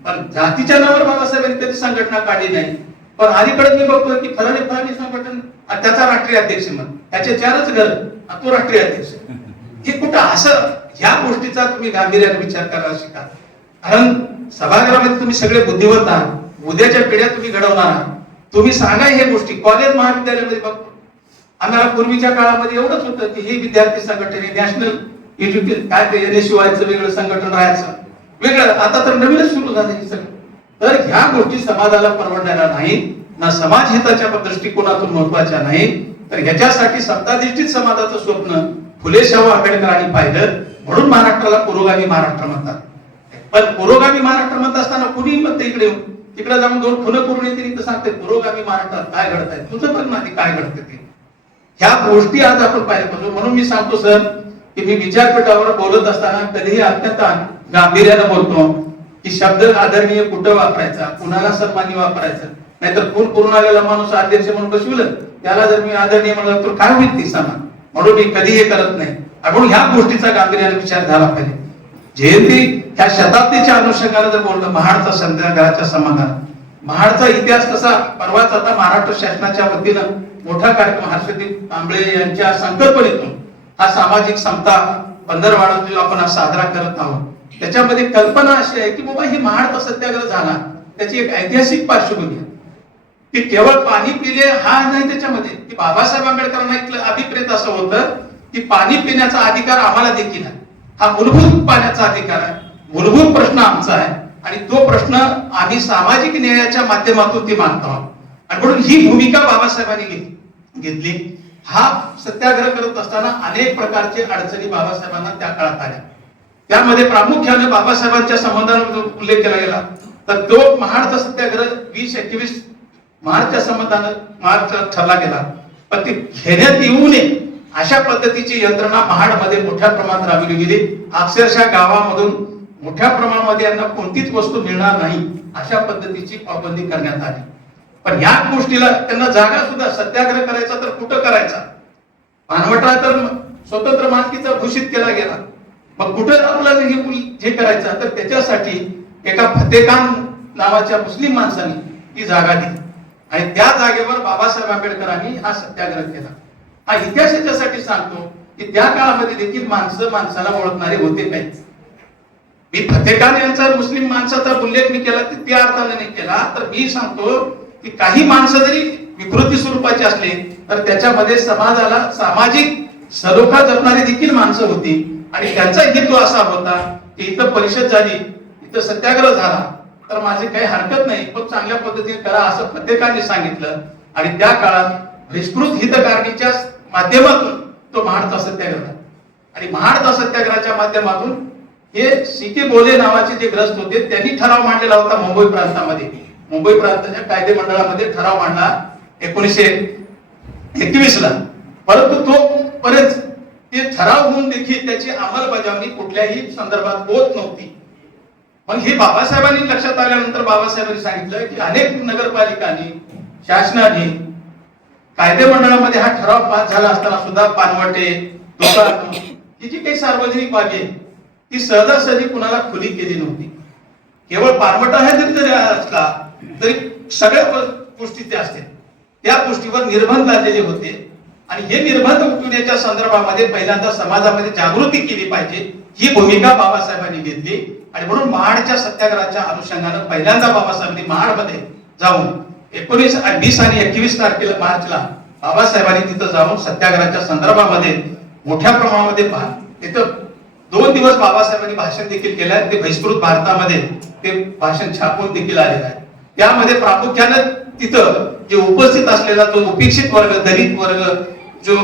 पण जातीच्या नावावर बाबासाहेबांनी कधी संघटना काढली नाही. पण अलीकडे मी बघतोय की फलाणी संघटन, त्याचा राष्ट्रीय अध्यक्ष म्हण, त्याचे 4च घर, तो राष्ट्रीय अध्यक्ष. हे कुठं असं? ह्या गोष्टीचा तुम्ही गांभीर्याने विचार करायला शिका. कारण सभागृहामध्ये तुम्ही सगळे बुद्धिवंत आहात, उद्याच्या पिढ्या तुम्ही घडवणार आहात. तुम्ही सांगा हे गोष्टी. कॉलेज महाविद्यालयामध्ये बघतो आम्हाला पूर्वीच्या काळामध्ये एवढंच होतं की हे विद्यार्थी संघटने, नॅशनल एज्युकेशन काय ते NSUIचं वेगळं संघटन राहायचं वेगळं. आता तर नवीनच सुरू झालं हे सगळं. तर ह्या गोष्टी समाजाला परवडणाऱ्या नाही, ना समाज हिताच्या दृष्टिकोनातून महत्वाच्या नाही. तर ह्याच्यासाठी समताधिष्ठित समाजाचं स्वप्न फुले शाहू आंबेडकरांनी पाहिलं, म्हणून महाराष्ट्राला पुरोगामी महाराष्ट्र म्हणतात. पण पुरोगामी महाराष्ट्र म्हणत असताना कुणी म्हणते इकडे तिकडे जाऊन 2 खुनं करून येते, इथं सांगते पुरोगामी महाराष्ट्रात काय घडत आहे. तुझं पण नाही काय घडते ते. ह्या गोष्टी आज आपण पाहिल्या पाहिजे. म्हणून मी सांगतो सर की मी विचारपीठावर बोलत असताना कधीही अत्यंत गांभीर्याने बोलतो की शब्द आदरणीय कुठं वापरायचा, कुणाला सन्मानी वापरायचं. नाहीतर कोण करून आलेला माणूस अध्यक्ष म्हणून बसविलं, त्याला जर मी आदरणीय म्हणलं तर काय होईल ती समान. म्हणून मी कधी हे करत नाही. म्हणून ह्या गोष्टीचा गांभीर्याने विचार झाला पाहिजे. जयंती ह्या शताब्दीच्या अनुषंगाने जर बोललं महाडचा सत्याग्रहाच्या संबंधाने, महाडचा इतिहास कसा, परवाच आता महाराष्ट्र शासनाच्या वतीनं मोठा कार्यक्रम हर्षदीप कांबळे यांच्या संकल्पनेतून हा सामाजिक समता पंधरवडा जो आपण आज साजरा करत आहोत, त्याच्यामध्ये कल्पना अशी आहे की बाबा हे महाडचा सत्याग्रह झाला, त्याची एक ऐतिहासिक पार्श्वभूमी आहे की केवळ पाणी पिले हा नाही, त्याच्यामध्ये की बाबासाहेब आंबेडकरांना इथलं अभिप्रेत असं होतं की पाणी पिण्याचा अधिकार आम्हाला देखील आहे. हा मूलभूत पाण्याचा अधिकार आहे, मूलभूत प्रश्न आमचा आहे आणि तो प्रश्न आम्ही सामाजिक न्यायाच्या माध्यमातून ते मांडतो आहोत. आणि म्हणून ही भूमिका बाबासाहेबांनी घेतली. हा सत्याग्रह करत असताना अनेक प्रकारचे अडचणी बाबासाहेबांना त्या काळात आल्या. त्यामध्ये प्रामुख्याने बाबासाहेबांच्या संबंधाने उल्लेख केला गेला तर तो महाडचा सत्याग्रह 20-21 मार्चच्या संबंधाने मार्च ठरला गेला. पण ते घेण्यात येऊ नये अशा पद्धतीची यंत्रणा महाडमध्ये मोठ्या प्रमाणात राबवली गेली. अक्षरशः गावामधून मोठ्या प्रमाणामध्ये यांना कोणतीच वस्तू मिळणार नाही अशा पद्धतीची पाबंदी करण्यात आली. पण या गोष्टीला त्यांना जागा सुद्धा, सत्याग्रह करायचा तर कुठं करायचा, पानवटा तर स्वतंत्र मालकीचा घोषित केला गेला, मग कुठं आपल्याला हे करायचं. तर त्याच्यासाठी एका फतेखान नावाच्या मुस्लिम माणसाने ती जागा दिली आणि त्या जागेवर बाबासाहेब आंबेडकरांनी हा सत्याग्रह केला. हा इतिहास याच्यासाठी सांगतो की त्या काळामध्ये देखील माणसं माणसाला ओळखणारे होते काही. मी फतेखान यांचा मुस्लिम माणसाचा उल्लेख मी केला त्या अर्थाने नाही केला, तर मी सांगतो की काही माणसं जरी विकृती स्वरूपाची असली तर त्याच्यामध्ये समाजाला सामाजिक सलोखा जपणारी देखील माणसं होती. आणि त्यांचा हेतू असा होता की इथं परिषद झाली, इथं सत्याग्रह झाला तर माझी काही हरकत नाही, पण चांगल्या पद्धतीने करा असं प्रत्येकाने सांगितलं. आणि त्या काळात बहिष्कृत हितकारणीच्या माध्यमातून तो महाडचा सत्याग्रह आणि महाडचा सत्याग्रहाच्या माध्यमातून हे सीके बोले नावाचे जे ग्रस्त होते त्यांनी ठराव मांडलेला होता मुंबई प्रांतामध्ये. मुंबई प्रांताच्या कायदे मंडळामध्ये ठराव मांडला 1921 ला. परंतु तो परत ते ठराव होऊन देखील त्याची अंमलबजावणी कुठल्याही संदर्भात होत नव्हती. मग हे बाबासाहेबांनी लक्षात आल्यानंतर बाबासाहेबांनी सांगितलं की अनेक नगरपालिकांनी, शासनाने कायदे मंडळामध्ये हा ठराव पास झाला असताना सुद्धा पानवटे, दुकान ही जी काही सार्वजनिक बाबी आहे ती सहजासहजी कुणाला खुली केली नव्हती. केवळ पारवटा हे जरी असला तरी सगळ्या गोष्टी त्या असतील, त्या गोष्टीवर निर्बंध लादलेले होते आणि हे निर्बंध उठवण्याच्या संदर्भामध्ये पहिल्यांदा समाजामध्ये जागृती केली पाहिजे ही भूमिका बाबासाहेबांनी घेतली. आणि म्हणून महाडच्या सत्याग्रहाच्या अनुषंगाने पहिल्यांदा बाबासाहेबांनी महाडमध्ये जाऊन 19, 20 आणि 21 तारखेला मार्चला बाबासाहेबांनी तिथं जाऊन सत्याग्रहाच्या संदर्भामध्ये मोठ्या प्रमाणामध्ये तिथं 2 दिवस बाबासाहेबांनी भाषण देखील केलं आहे. ते बहिष्कृत भारतामध्ये ते भाषण छापून देखील आलेलं आहे. त्यामध्ये प्रामुख्याने तिथं जे उपस्थित असलेला जो उपेक्षित वर्ग, दलित वर्ग, जो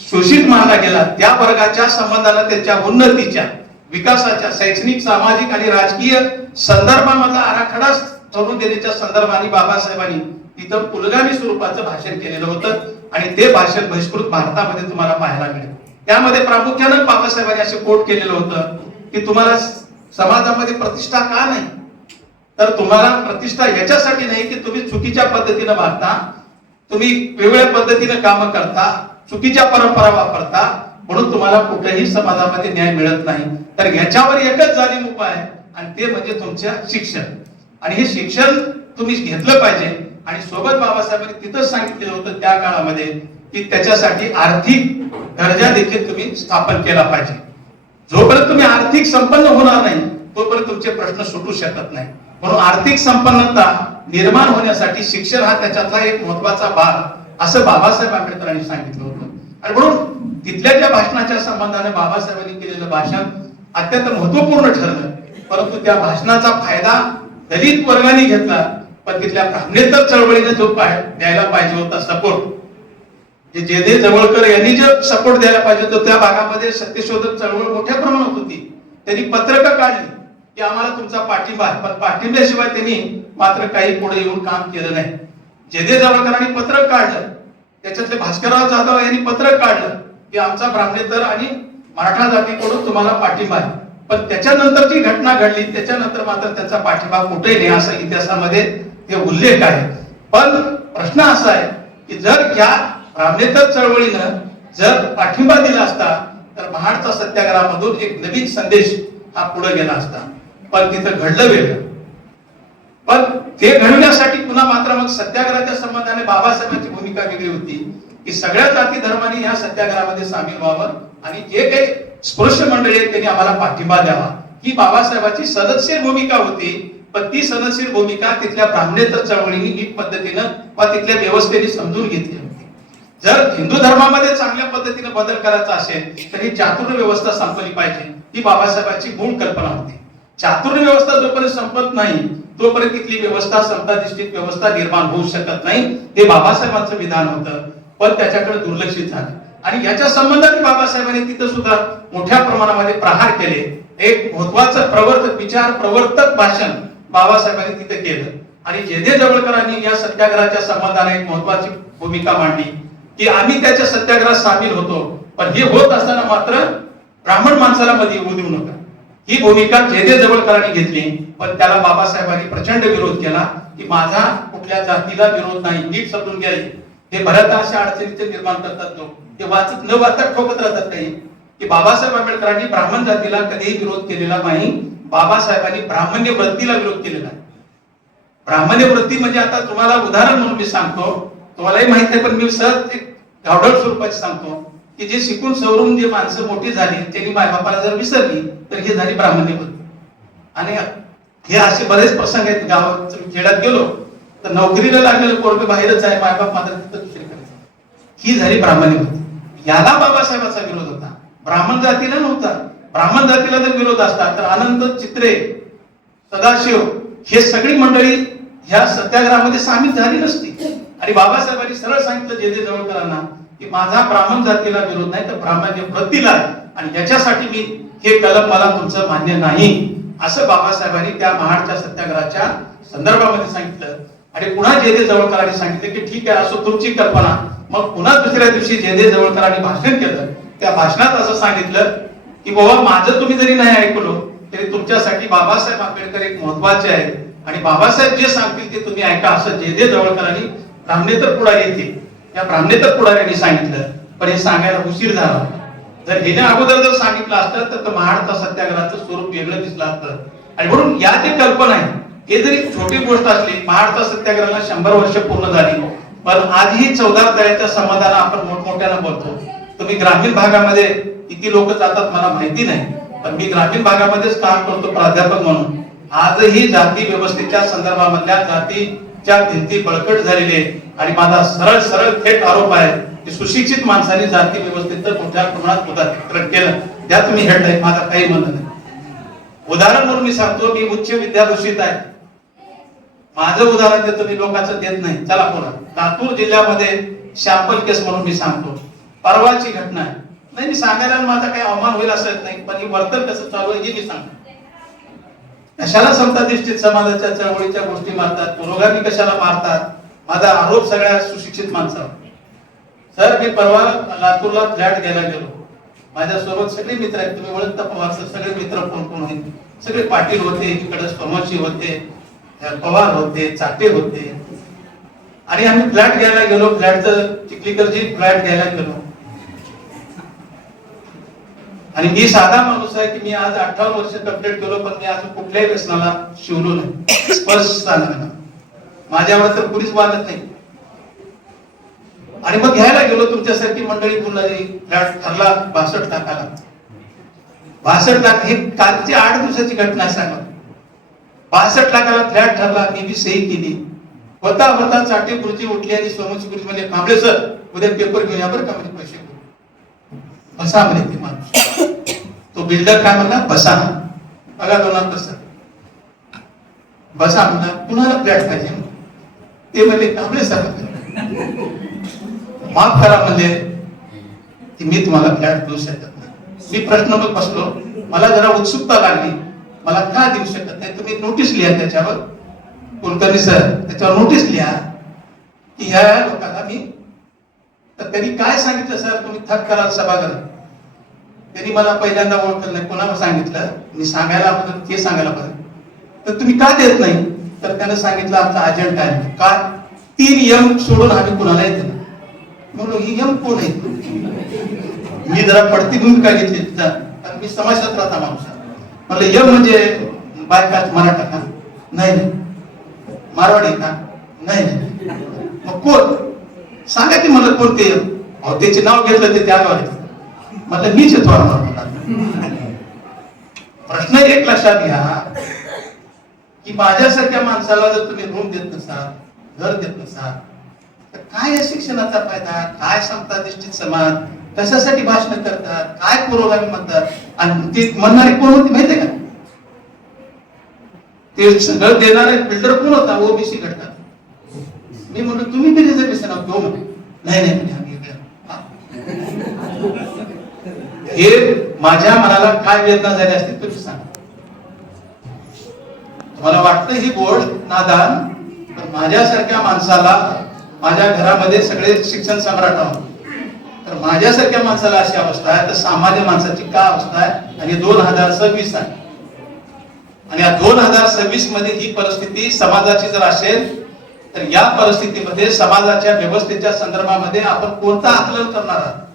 शोषित मानला गेला त्या वर्गाच्या संबंधाने त्यांच्या उन्नतीच्या, विकासाच्या, शैक्षणिक, सामाजिक आणि राजकीय संदर्भामधला आराखडा ठरवून देण्याच्या संदर्भाने बाबासाहेबांनी तिथं पुलगामी स्वरूपाचं भाषण केलेलं होतं आणि ते भाषण बहिष्कृत भारतामध्ये तुम्हाला पाहायला मिळेल. त्यामध्ये प्रामुख्याने बाबासाहेबांनी असे कोट केलेलं होतं की तुम्हाला समाजामध्ये प्रतिष्ठा का नाही, तर तुम्हाला प्रतिष्ठा याच्यासाठी नाही की तुम्ही चुकीच्या पद्धतीने वागता, तुम्ही वेगवेगळ्या पद्धतीने काम करता, चुकीच्या परंपरा वापरता, म्हणून तुम्हाला कुठेही समाजामध्ये न्याय मिळत नाही. तर याच्यावर एकच जाणीव उपाय आहे आणि ते म्हणजे तुमच्या शिक्षण. आणि हे शिक्षण तुम्ही घेतलं पाहिजे. आणि सोबत बाबासाहेबांनी तिथंच सांगितलेलं होतं त्या काळामध्ये की त्याच्यासाठी आर्थिक दर्जा देखील तुम्ही स्थापन केला पाहिजे. जोपर्यंत तुम्ही आर्थिक संपन्न होणार नाही तोपर्यंत तुमचे प्रश्न सुटू शकत नाही. म्हणून आर्थिक संपन्नता निर्माण होण्यासाठी शिक्षण हा त्याच्यातला एक महत्वाचा भाग असं बाबासाहेब आंबेडकरांनी सांगितलं होतं. आणि म्हणून तिथल्या त्या भाषणाच्या संबंधाने बाबासाहेबांनी केलेलं भाषण अत्यंत महत्वपूर्ण ठरलं. परंतु त्या भाषणाचा फायदा दलित वर्गाने घेतला, पण तिथल्या ब्राह्मणेतर चळवळीने जो द्यायला पाहिजे होता सपोर्ट, जे जे जवळकर यांनी जो सपोर्ट द्यायला पाहिजे होता, त्या भागामध्ये सत्यशोधक चळवळ मोठ्या प्रमाणात होती. त्यांनी पत्रकं काढली की आम्हाला तुमचा पाठिंबा आहे, पण पाठिंब्याशिवाय त्यांनी मात्र काही पुढे येऊन काम केलं नाही. जे जे जवळकरांनी पत्रक काढलं, त्याच्यातले भास्करराव जाधव यांनी पत्रक काढलं की आमचा ब्राह्मणेतर आणि मराठा जातीकडून तुम्हाला पाठिंबा आहे, पण त्याच्यानंतर जी घटना घडली त्याच्यानंतर मात्र त्याचा पाठिंबा कुठे नाही असा इतिहासामध्ये ते उल्लेख आहे. पण प्रश्न असा आहे की जर या ब्राह्मणेतर चळवळीनं जर पाठिंबा दिला असता तर महाडचा सत्याग्रहामधून एक नवीन संदेश हा पुढे गेला असता. पण तिथं घडलं वेगळं. पण ते घडवण्यासाठी पुन्हा मात्र मग सत्याग्रहाच्या संबंधाने बाबासाहेबांची भूमिका वेगळी होती की सगळ्या जाती धर्मांनी या सत्याग्रहामध्ये सामील व्हावं आणि जे काही स्पृश्य मंडळी आहेत त्यांनी आम्हाला पाठिंबा द्यावा, ही बाबासाहेबांची सदस्यशील भूमिका होती. पण ती सदस्यशील भूमिका तिथल्या ब्राह्मणेतर चळवळीने नीट पद्धतीनं वा तिथल्या व्यवस्थेने समजून घेतली होती. जर हिंदू धर्मामध्ये चांगल्या पद्धतीने बदल करायचा असेल तर ही चातुर्य व्यवस्था संपली पाहिजे, ही बाबासाहेबांची मूळ कल्पना होती. चातुर्य व्यवस्था जोपर्यंत संपत नाही तोपर्यंत तिथली व्यवस्था समताधिष्ठित व्यवस्था निर्माण होऊ शकत नाही. हे बाबासाहेबांचं विधान होतं, पण त्याच्याकडे दुर्लक्षित झालं. आणि याच्या संबंधाने बाबासाहेबांनी तिथं सुद्धा मोठ्या प्रमाणामध्ये प्रहार केले. एक महत्वाचं विचार प्रवर्तक भाषण बाबासाहेबांनी तिथे केलं. आणि जे जे जवळकरांनी या सत्याग्रहाच्या संबंधाने एक महत्वाची भूमिका मांडली की आम्ही त्याच्या सत्याग्रहात सामील होतो, पण हे होत असताना मात्र ब्राह्मण माणसाला मध्ये येऊ देऊ नका, ही भूमिका जे जे जवळकरांनी घेतली. पण त्याला बाबासाहेबांनी प्रचंड विरोध केला की माझा कुठल्या जातीला विरोध नाही, नीट समजून घ्यायला. हे बऱ्याचदा अशा अडचणीचे निर्माण करतात लोक, ते वाचत न वाचता ठोकत राहतात काही की बाबासाहेब आंबेडकरांनी ब्राह्मण जातीला कधीही विरोध केलेला नाही. बाबासाहेबांनी ब्राह्मण्य वृत्तीला विरोध केलेला आहे. ब्राह्मण्य वृत्ती म्हणजे आता तुम्हाला उदाहरण म्हणून मी सांगतो, तुम्हालाही माहिती आहे पण मी सहज एक गावढळ स्वरूपाची सांगतो की जे शिकून सवरून जे माणसं मोठी झाली त्यांनी मायबापाला जर विसरली तर ही झाली ब्राह्मण्य वृत्ती. आणि हे असे बरेच प्रसंग आहेत. गावात खेड्यात गेलो तर नोकरीला लागलेलं पोरग बाहेरच आहे, मायबाप मात्र तिथं दुसरीकडे, ही झाली ब्राह्मण्य वृत्ती. याला बाबासाहेबांचा विरोध होता, ब्राह्मण जातीला नव्हता. ब्राह्मण जातीला जर विरोध असता तर आनंद चित्रे, सदाशिव हे सगळी मंडळी ह्या सत्याग्रहामध्ये सामील झाली नसती. आणि बाबासाहेबांनी सरळ सांगितलं जे जे जवळकरांना की माझा ब्राह्मण जातीला विरोध नाही तर ब्राह्मण्य वृत्तीला, आणि याच्यासाठी मी हे कलम मला तुमचं मान्य नाही असं बाबासाहेबांनी त्या महाडच्या सत्याग्रहाच्या संदर्भामध्ये सांगितलं. आणि पुन्हा जे जे जवळकरांनी सांगितलं की ठीक आहे असो तुमची कल्पना. मग पुन्हा दुसऱ्या दिवशी जे जे जवळकरांनी भाषण केलं, त्या भाषणात असं सांगितलं की बाबा माझं तुम्ही जरी नाही ऐकलो तरी तुमच्यासाठी बाबासाहेब आंबेडकर एक महत्वाचे आहेत आणि बाबासाहेब जे सांगतील ते तुम्ही ऐका असं जे जे जवळकरांनी ब्राह्मणेतर पुढारी येते त्या ब्राह्मणेतर पुढाऱ्यांनी सांगितलं. पण हे सांगायला उशीर झाला. जर हिने अगोदर जर सांगितलं असतं तर महाडचा सत्याग्रहाचं स्वरूप वेगळं दिसलं असतं. आणि म्हणून या जी कल्पना आहे हे जरी छोटी गोष्ट असली, महाडचा सत्याग्रहाला 100 वर्ष पूर्ण झाली, पण आजही 14 तळ्याच्या समाधान आपण मोठमोठ्यानं बोलतो. तुम्ही ग्रामीण भागामध्ये किती लोक जातात मला माहिती नाही, पण मी ग्रामीण भागामध्येच काम करतो प्राध्यापक म्हणून. आजही जाती व्यवस्थेच्या संदर्भामधल्या जातीच्या भिंती बळकट झालेली आहे. आणि माझा सरळ सरळ थेट आरोप आहे की सुशिक्षित माणसाने जाती व्यवस्थेचं मोठ्या प्रमाणात उदात्तीकरण केलं. त्यात मी हेडलाईन माझा काही म्हणणं नाही. उदाहरण म्हणून मी सांगतो, मी उच्च विद्याभूषित आहे. माझं उदाहरण देतो मी, लोकांचं देत नाही. चला बोला. लातूर जिल्ह्यामध्ये शॅम्पल केस म्हणून मी सांगतो, परवाची घटना आहे. नाही मी सांगायला माझा काही अवमान होईल असं नाही, पण हे वर्तन कसं चालू आहे हे मी सांगतो. कशाला समताधिष्ठित समाजाच्या चळवळीच्या गोष्टी मारतात, पुरोगामी कशाला मारतात. माझा आरोप सगळ्या सुशिक्षित माणसावर. सर मी परवा लातूरला फ्लॅट घ्यायला गेलो. माझ्यासोबत सगळे मित्र आहेत, तुम्ही ओळखता पवार सगळे मित्र कोण कोण आहेत. सगळे पाटील होते, इकडे सोमवंशी होते, पवार होते, चाटे होते. आणि आम्ही फ्लॅट घ्यायला गेलो. फ्लॅटचं चिखलीकरजी फ्लॅट घ्यायला गेलो. आणि मी साधा माणूस आहे की मी आज 58 वर्ष कंप्लीट केलो, पण मी आज कुठल्याही व्यसनाला शिवलो नाही, स्पर्श झाला नाही. माझ्यावर तर कुणीच वागत नाही. आणि मग घ्यायला गेलो, तुमच्यासारखी मंडळी बोलणारी. फ्लॅट ठरला 62 लाखाला. 62 लाख ही कालची 8 दिवसाची घटना आहे. सांगा, 62 लाखाला फ्लॅट ठरला. मी बी सही केली. होता होता चाटे गुरुजी उठली आणि सोमवंशी गुरुजी म्हणजे कांबळे सर उद्या पेपर घेऊया बरं का, म्हणजे पैसे बसा म्हणे. ते माणूस तो बिल्डर काय म्हणला, बसा. बघा दोनात कसं बसा म्हणला. कुणाला फ्लॅट पाहिजे ते म्हणजे कांबळे सर माफ करा म्हणजे की मी तुम्हाला फ्लॅट देऊ शकत नाही. मी प्रश्न मग बसलो, मला जरा उत्सुकता लागली, मला का देऊ शकत नाही. तुम्ही नोटीस लिहा त्याच्यावर, कुलकर्णी सर त्याच्यावर नोटीस लिहा की ह्या लोकांना मी. तर त्यांनी काय सांगितलं, सर तुम्ही थक कराल सभागृह. त्यांनी मला पहिल्यांदा ओळखलं नाही, कोणाला सांगितलं मी सांगायला अगोदर ते सांगायला पाहिजे. तर तुम्ही का देत नाही, तर त्यानं सांगितलं आमचा अजेंट आहे. काय 3 यम सोडून आम्ही कुणाला येते ना. म्हणून ही यम कोण आहे. मी जरा पडती भूमिका घेतली, कारण मी समाजशास्त्राचा माणूस आहे. म्हणलं यम म्हणजे बायका मराठा का, नाही. मारवाडी का, नाही. मग कोण सांगा की मला कोणते यम. अहो त्याचे नाव घेतलं ते त्याला म्हटलं मीच येतो. प्रश्न एक लक्षात घ्या की माझ्यासारख्या माणसाला जर तुम्ही रूम देत नसाल, घर देत नसाल, तर काय या शिक्षणाचा फायदा. काय समताधिष्ठित समाज कशासाठी भाषण करतात, काय पुरोगामी म्हणतात. आणि ती म्हणणारी कोण होती माहितीये का, ते सगळं देणारे बिल्डर कोण होता, ओबीसी घटका. मी म्हणलो तुम्ही बी रिझर्वेशन घेऊ म्हणे. नाही म्हणजे आम्ही हे माझ्या मनाला काय वेदना झाली असते तुम्ही सांगा. तुम्हाला वाटतं ही गोष्ट नादान, पण माझ्यासारख्या माणसाला, माझ्या घरामध्ये सगळे शिक्षण सम्राट आहोत, तर माझ्यासारख्या माणसाला अशी अवस्था आहे, तर सामान्य माणसाची का अवस्था आहे. आणि 2026 आहे. आणि या 2026 मध्ये ही परिस्थिती समाजाची जर असेल, तर या परिस्थितीमध्ये समाजाच्या व्यवस्थेच्या संदर्भामध्ये आपण कोणता आकलन करणार आहात,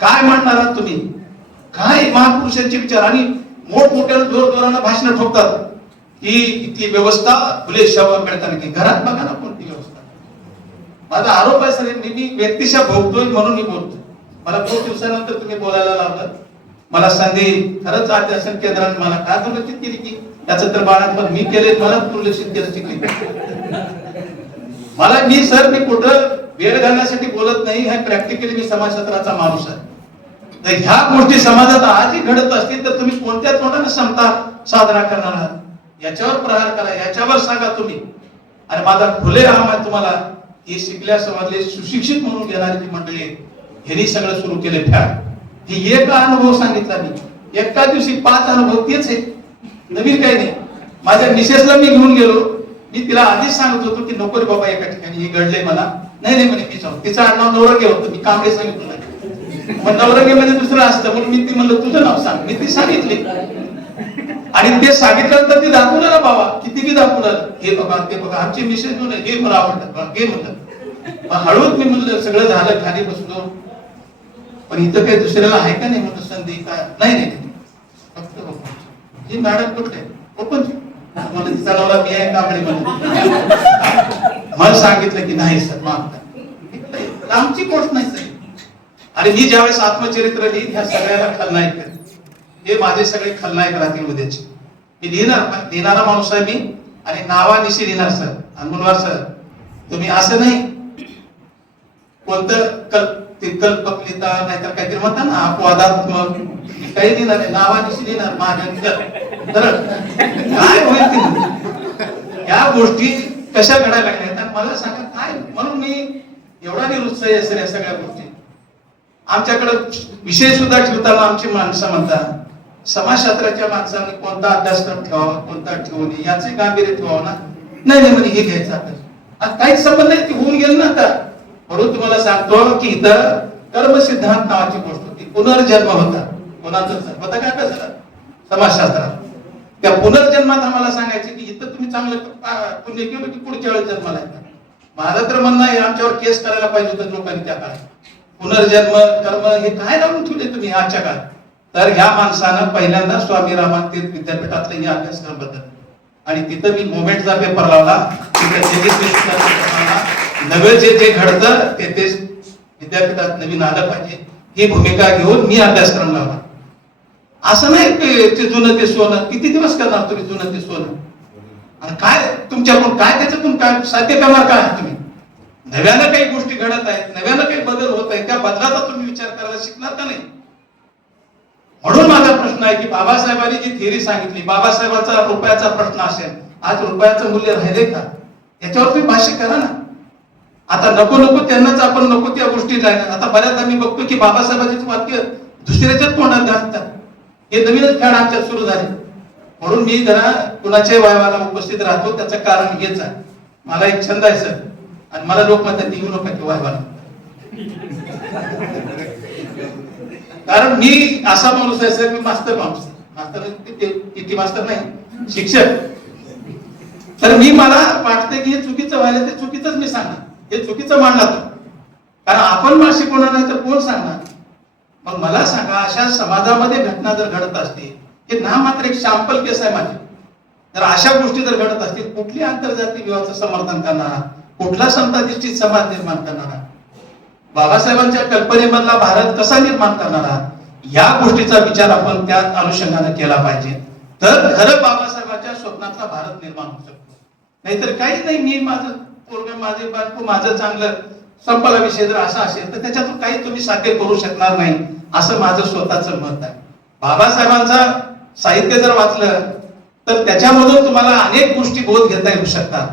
काय म्हणणार आहात तुम्ही. काय महापुरुषांचे विचार आणि मोठमोठ्या जोरजोरानं भाषण ठोकतात की इथली व्यवस्था फुले शाहू आंबेडकरांनी. घरात बघा ना कोणती व्यवस्था. माझा आरोप आहे सर, मी व्यक्तिशः भोगतोय म्हणून मी बोलतो. मला खूप दिवसानंतर तुम्ही बोलायला लावलं. मला संधी खरंच आध्यासन केंद्राने मला का दुर्लक्षित केली की त्याचं तर बाळांपण मी केले, मला दुर्लक्षित केलं शिकले. मला मी सर मी कुठं वेळ घालण्यासाठी बोलत नाही. ह्या प्रॅक्टिकली मी समाजशास्त्राचा माणूस आहे. तर ह्या गोष्टी समाजात आजही घडत असतील तर तुम्ही कोणत्या तोंडाने समता साजरा करणार आहात, याच्यावर प्रहार करा, याच्यावर सांगा तुम्ही. आणि माझा खुले राम आहे तुम्हाला की शिकल्या समाजले सुशिक्षित म्हणून घेणारी जी मंडळी आहे, ह्यांनी सगळं सुरू केले फॅट. ही एक अनुभव सांगितला मी, एका दिवशी 5 अनुभव तेच आहे, नवीन काही नाही. माझ्या मिसेसला मी घेऊन गेलो, मी तिला आधीच सांगत होतो की नको रे बाबा एका ठिकाणी हे घडलंय मला. नाही म्हणे मी जाऊ. तिचं आडनाव नवरंगे होतं, मी कांबळे सांगितलं नाही. मग नवरंगे म्हणजे दुसरं असतं म्हणून मी ती म्हणलं तुझं नाव सांग. मी ती सांगितली आणि ते सांगितल्यानंतर ती दाखवलं ना बाबा, किती बी दाखवलं, हे बघा ते बघा आमची मिसेस हे मला आवडतं हे म्हणलं. हळूच मी म्हणलं सगळं झालं, खाली बसलो. पण इथं काही दुसऱ्याला आहे का नाही म्हणून संधी काय नाही फक्त ओपन ही मॅडम कुठे ओपन मला चालवला मी आहे कांबळे मला सांगितलं की नाही सर माफ आमची गोष्ट नाही सर. आणि मी ज्यावेळेस आत्मचरित्र लिहिन ह्या सगळ्याला खलनायक हे माझे सगळे खलनायक राहतील उद्याचे. मी लिहिणारा माणूस आहे मी आणि नावानिशी लिहिणार सर. अनमुलवार सर तुम्ही असं नाही कोणतं कल्पकलिता नाहीतर काहीतरी म्हणता ना अपवादात्मक काही लिहिणार आहे नावानिशी लिहिणार माझ्या काय होईल ते या गोष्टी कशा घडायला लागल्या आणि मला सांगा काय म्हणून मी एवढा निरुत्साही असेल या सगळ्या गोष्टी. आमच्याकडे विषय सुद्धा ठेवताना आमची माणसं म्हणतात समाजशास्त्राच्या माणसाने कोणता अभ्यासक्रम ठेवावा कोणता ठेवू नये याचे गांभीर्य ठेवावं ना. नाही नाही म्हणे हे घ्यायचं आता काहीच संबंध नाही ते होऊन गेलं ना आता. म्हणून तुम्हाला सांगतो की इथं कर्मसिद्धांत नावाची गोष्ट होती पुनर्जन्म होता. कोणाचा होता काय काय झालं समाजशास्त्रात त्या पुनर्जन्मात आम्हाला सांगायचे की इथं तुम्ही चांगलं पुण्य केलं की पुढच्या वेळेस जन्माला येतात. माझं तर म्हणणं आहे आमच्यावर केस करायला पाहिजे होतं लोकांनी त्या काळात. पुनर्जन्म कर्म हे काय लावून ठेवले तुम्ही आजच्या काळात. तर ह्या माणसानं पहिल्यांदा स्वामी रामातीर्थ विद्यापीठातले हे अभ्यासक्रम बदल आणि तिथं मी मोमेंटचा पेपर लावला. नवे जे जे घडतं ते तेच विद्यापीठात नवीन आलं पाहिजे ही भूमिका घेऊन मी अभ्यासक्रम लावला. असं नाही ते जुनं ते सोनं किती दिवस करणार तुम्ही जुनं ते सोनं आणि काय तुमच्याकडून काय त्याच्यातून काय साध्य करणार काय तुम्ही. नव्यानं काही गोष्टी घडत आहेत नव्यानं काही बदल होत आहेत त्या बदलाचा तुम्ही विचार करायला शिकणार का नाही. म्हणून माझा प्रश्न आहे की बाबासाहेबांनी जी थिअरी सांगितली बाबासाहेबांचा रुपयाचा प्रश्न असेल आज रुपयाचं मूल्य राहिले का याच्यावर तुम्ही भाष्य करा ना. आता नको नको त्यांनाच आपण नको त्या गोष्टी राहणार. आता बऱ्याचदा मी बघतो की बाबासाहेबांचे वाक्य दुसऱ्याच्याच तोंडात घालतात. हे नवीनच खेळ आमच्यात सुरू झाले. म्हणून मी जरा कुणाच्या वायवाला उपस्थित राहतो त्याचं कारण हेच आहे. मला एक छंद आहे सर आणि मला लोक म्हणतात येऊ नका की वायवाला कारण मी असा माणूस आहे सर मी मास्तर माणूस मास्तर किती मास्तर नाही शिक्षक. तर मी मला वाटतं की हे चुकीचं व्हायला ते चुकीचंच मी सांगणार हे चुकीचं मांडला तो कारण आपण मला शिकवणार नाही तर कोण सांगणार. मग मला सांगा अशा समाजामध्ये घटना जर घडत असतील हे ना मात्र एक सॅम्पल केस आहे माझी. जर अशा गोष्टी जर घडत असतील कुठली आंतरजातीय विवाहाचं समर्थन करणार कुठला समताधिष्ठित समाज निर्माण करणारा बाबासाहेबांच्या कल्पनेमधला भारत कसा निर्माण करणारा या गोष्टीचा विचार आपण त्या अनुषंगाने केला पाहिजे. तर खरं बाबासाहेबांच्या स्वप्नाचा भारत निर्माण होऊ शकतो. नाहीतर काही नाही मी माझं पोरग माझे बायको माझं चांगलं संपला विषय जर असा असेल तर त्याच्यातून काही तुम्ही साध्य करू शकणार नाही असं माझं स्वतःचं मत आहे. बाबासाहेबांचं साहित्य जर वाचलं तर त्याच्यामधून तुम्हाला अनेक गोष्टी बोध घेता येऊ शकतात.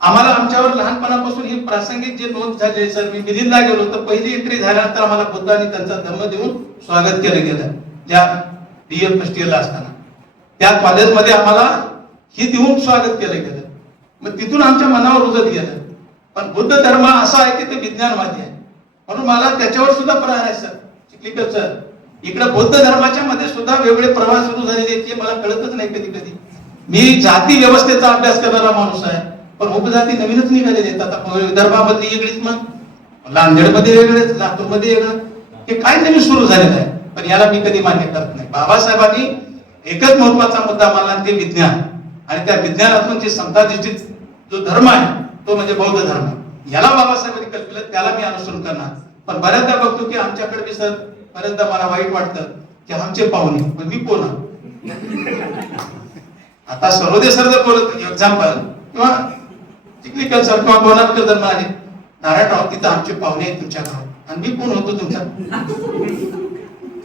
आम्हाला आमच्यावर लहानपणापासून ही प्रासंगिक जे नोंद झाली सर मी मिलिंदला गेलो तर पहिली एंट्री झाल्यानंतर आम्हाला बुद्धांनी त्यांचा धम्म देऊन स्वागत केलं गेलं ज्या डीएम फर्स्ट इयरला असताना त्या कॉलेजमध्ये आम्हाला ही देऊन स्वागत केलं गेलं. मग तिथून आमच्या मनावर रुजत गेलं. पण बुद्ध धर्म असा आहे की ते विज्ञानवादी आहे म्हणून मला त्याच्यावर सुद्धा प्रहार आहे सर चिखलीकर सर. इकडे बौद्ध धर्माच्या मध्ये सुद्धा वेगळे प्रवास सुरू झालेले ते मला कळतच नाही कधी कधी. मी जाती व्यवस्थेचा अभ्यास करणारा माणूस आहे पण उपजाती नवीनच निघालेले आहेत. आता विदर्भामधली वेगळीच मग नांदेडमध्ये वेगळेच लातूरमध्ये वेगळं हे काय नवीन सुरू झालेलं आहे. पण याला मी कधी मान्य करत नाही. बाबासाहेबांनी एकच महत्वाचा मुद्दा मानला ते विज्ञान आणि त्या विज्ञानातून जे समताधिष्ठित जो धर्म आहे तो म्हणजे बौद्ध धर्म याला बाबासाहेबांनी कल्पिलं त्याला मी अनुसरण करणार. पण बऱ्याचदा बघतो की आमच्याकडे मी सर बऱ्याचदा मला वाईट वाटतं की आमचे पाहुणे पण मी कोण आता सर्वोदय सर जर बोलत एक्झाम्पल किंवा चिखलीकर सर किंवा बोनारकर जर म्हणाले नारायणराव तिथं आमचे पाहुणे आहेत तुमच्या गावात आणि मी कोण होतो तुमचा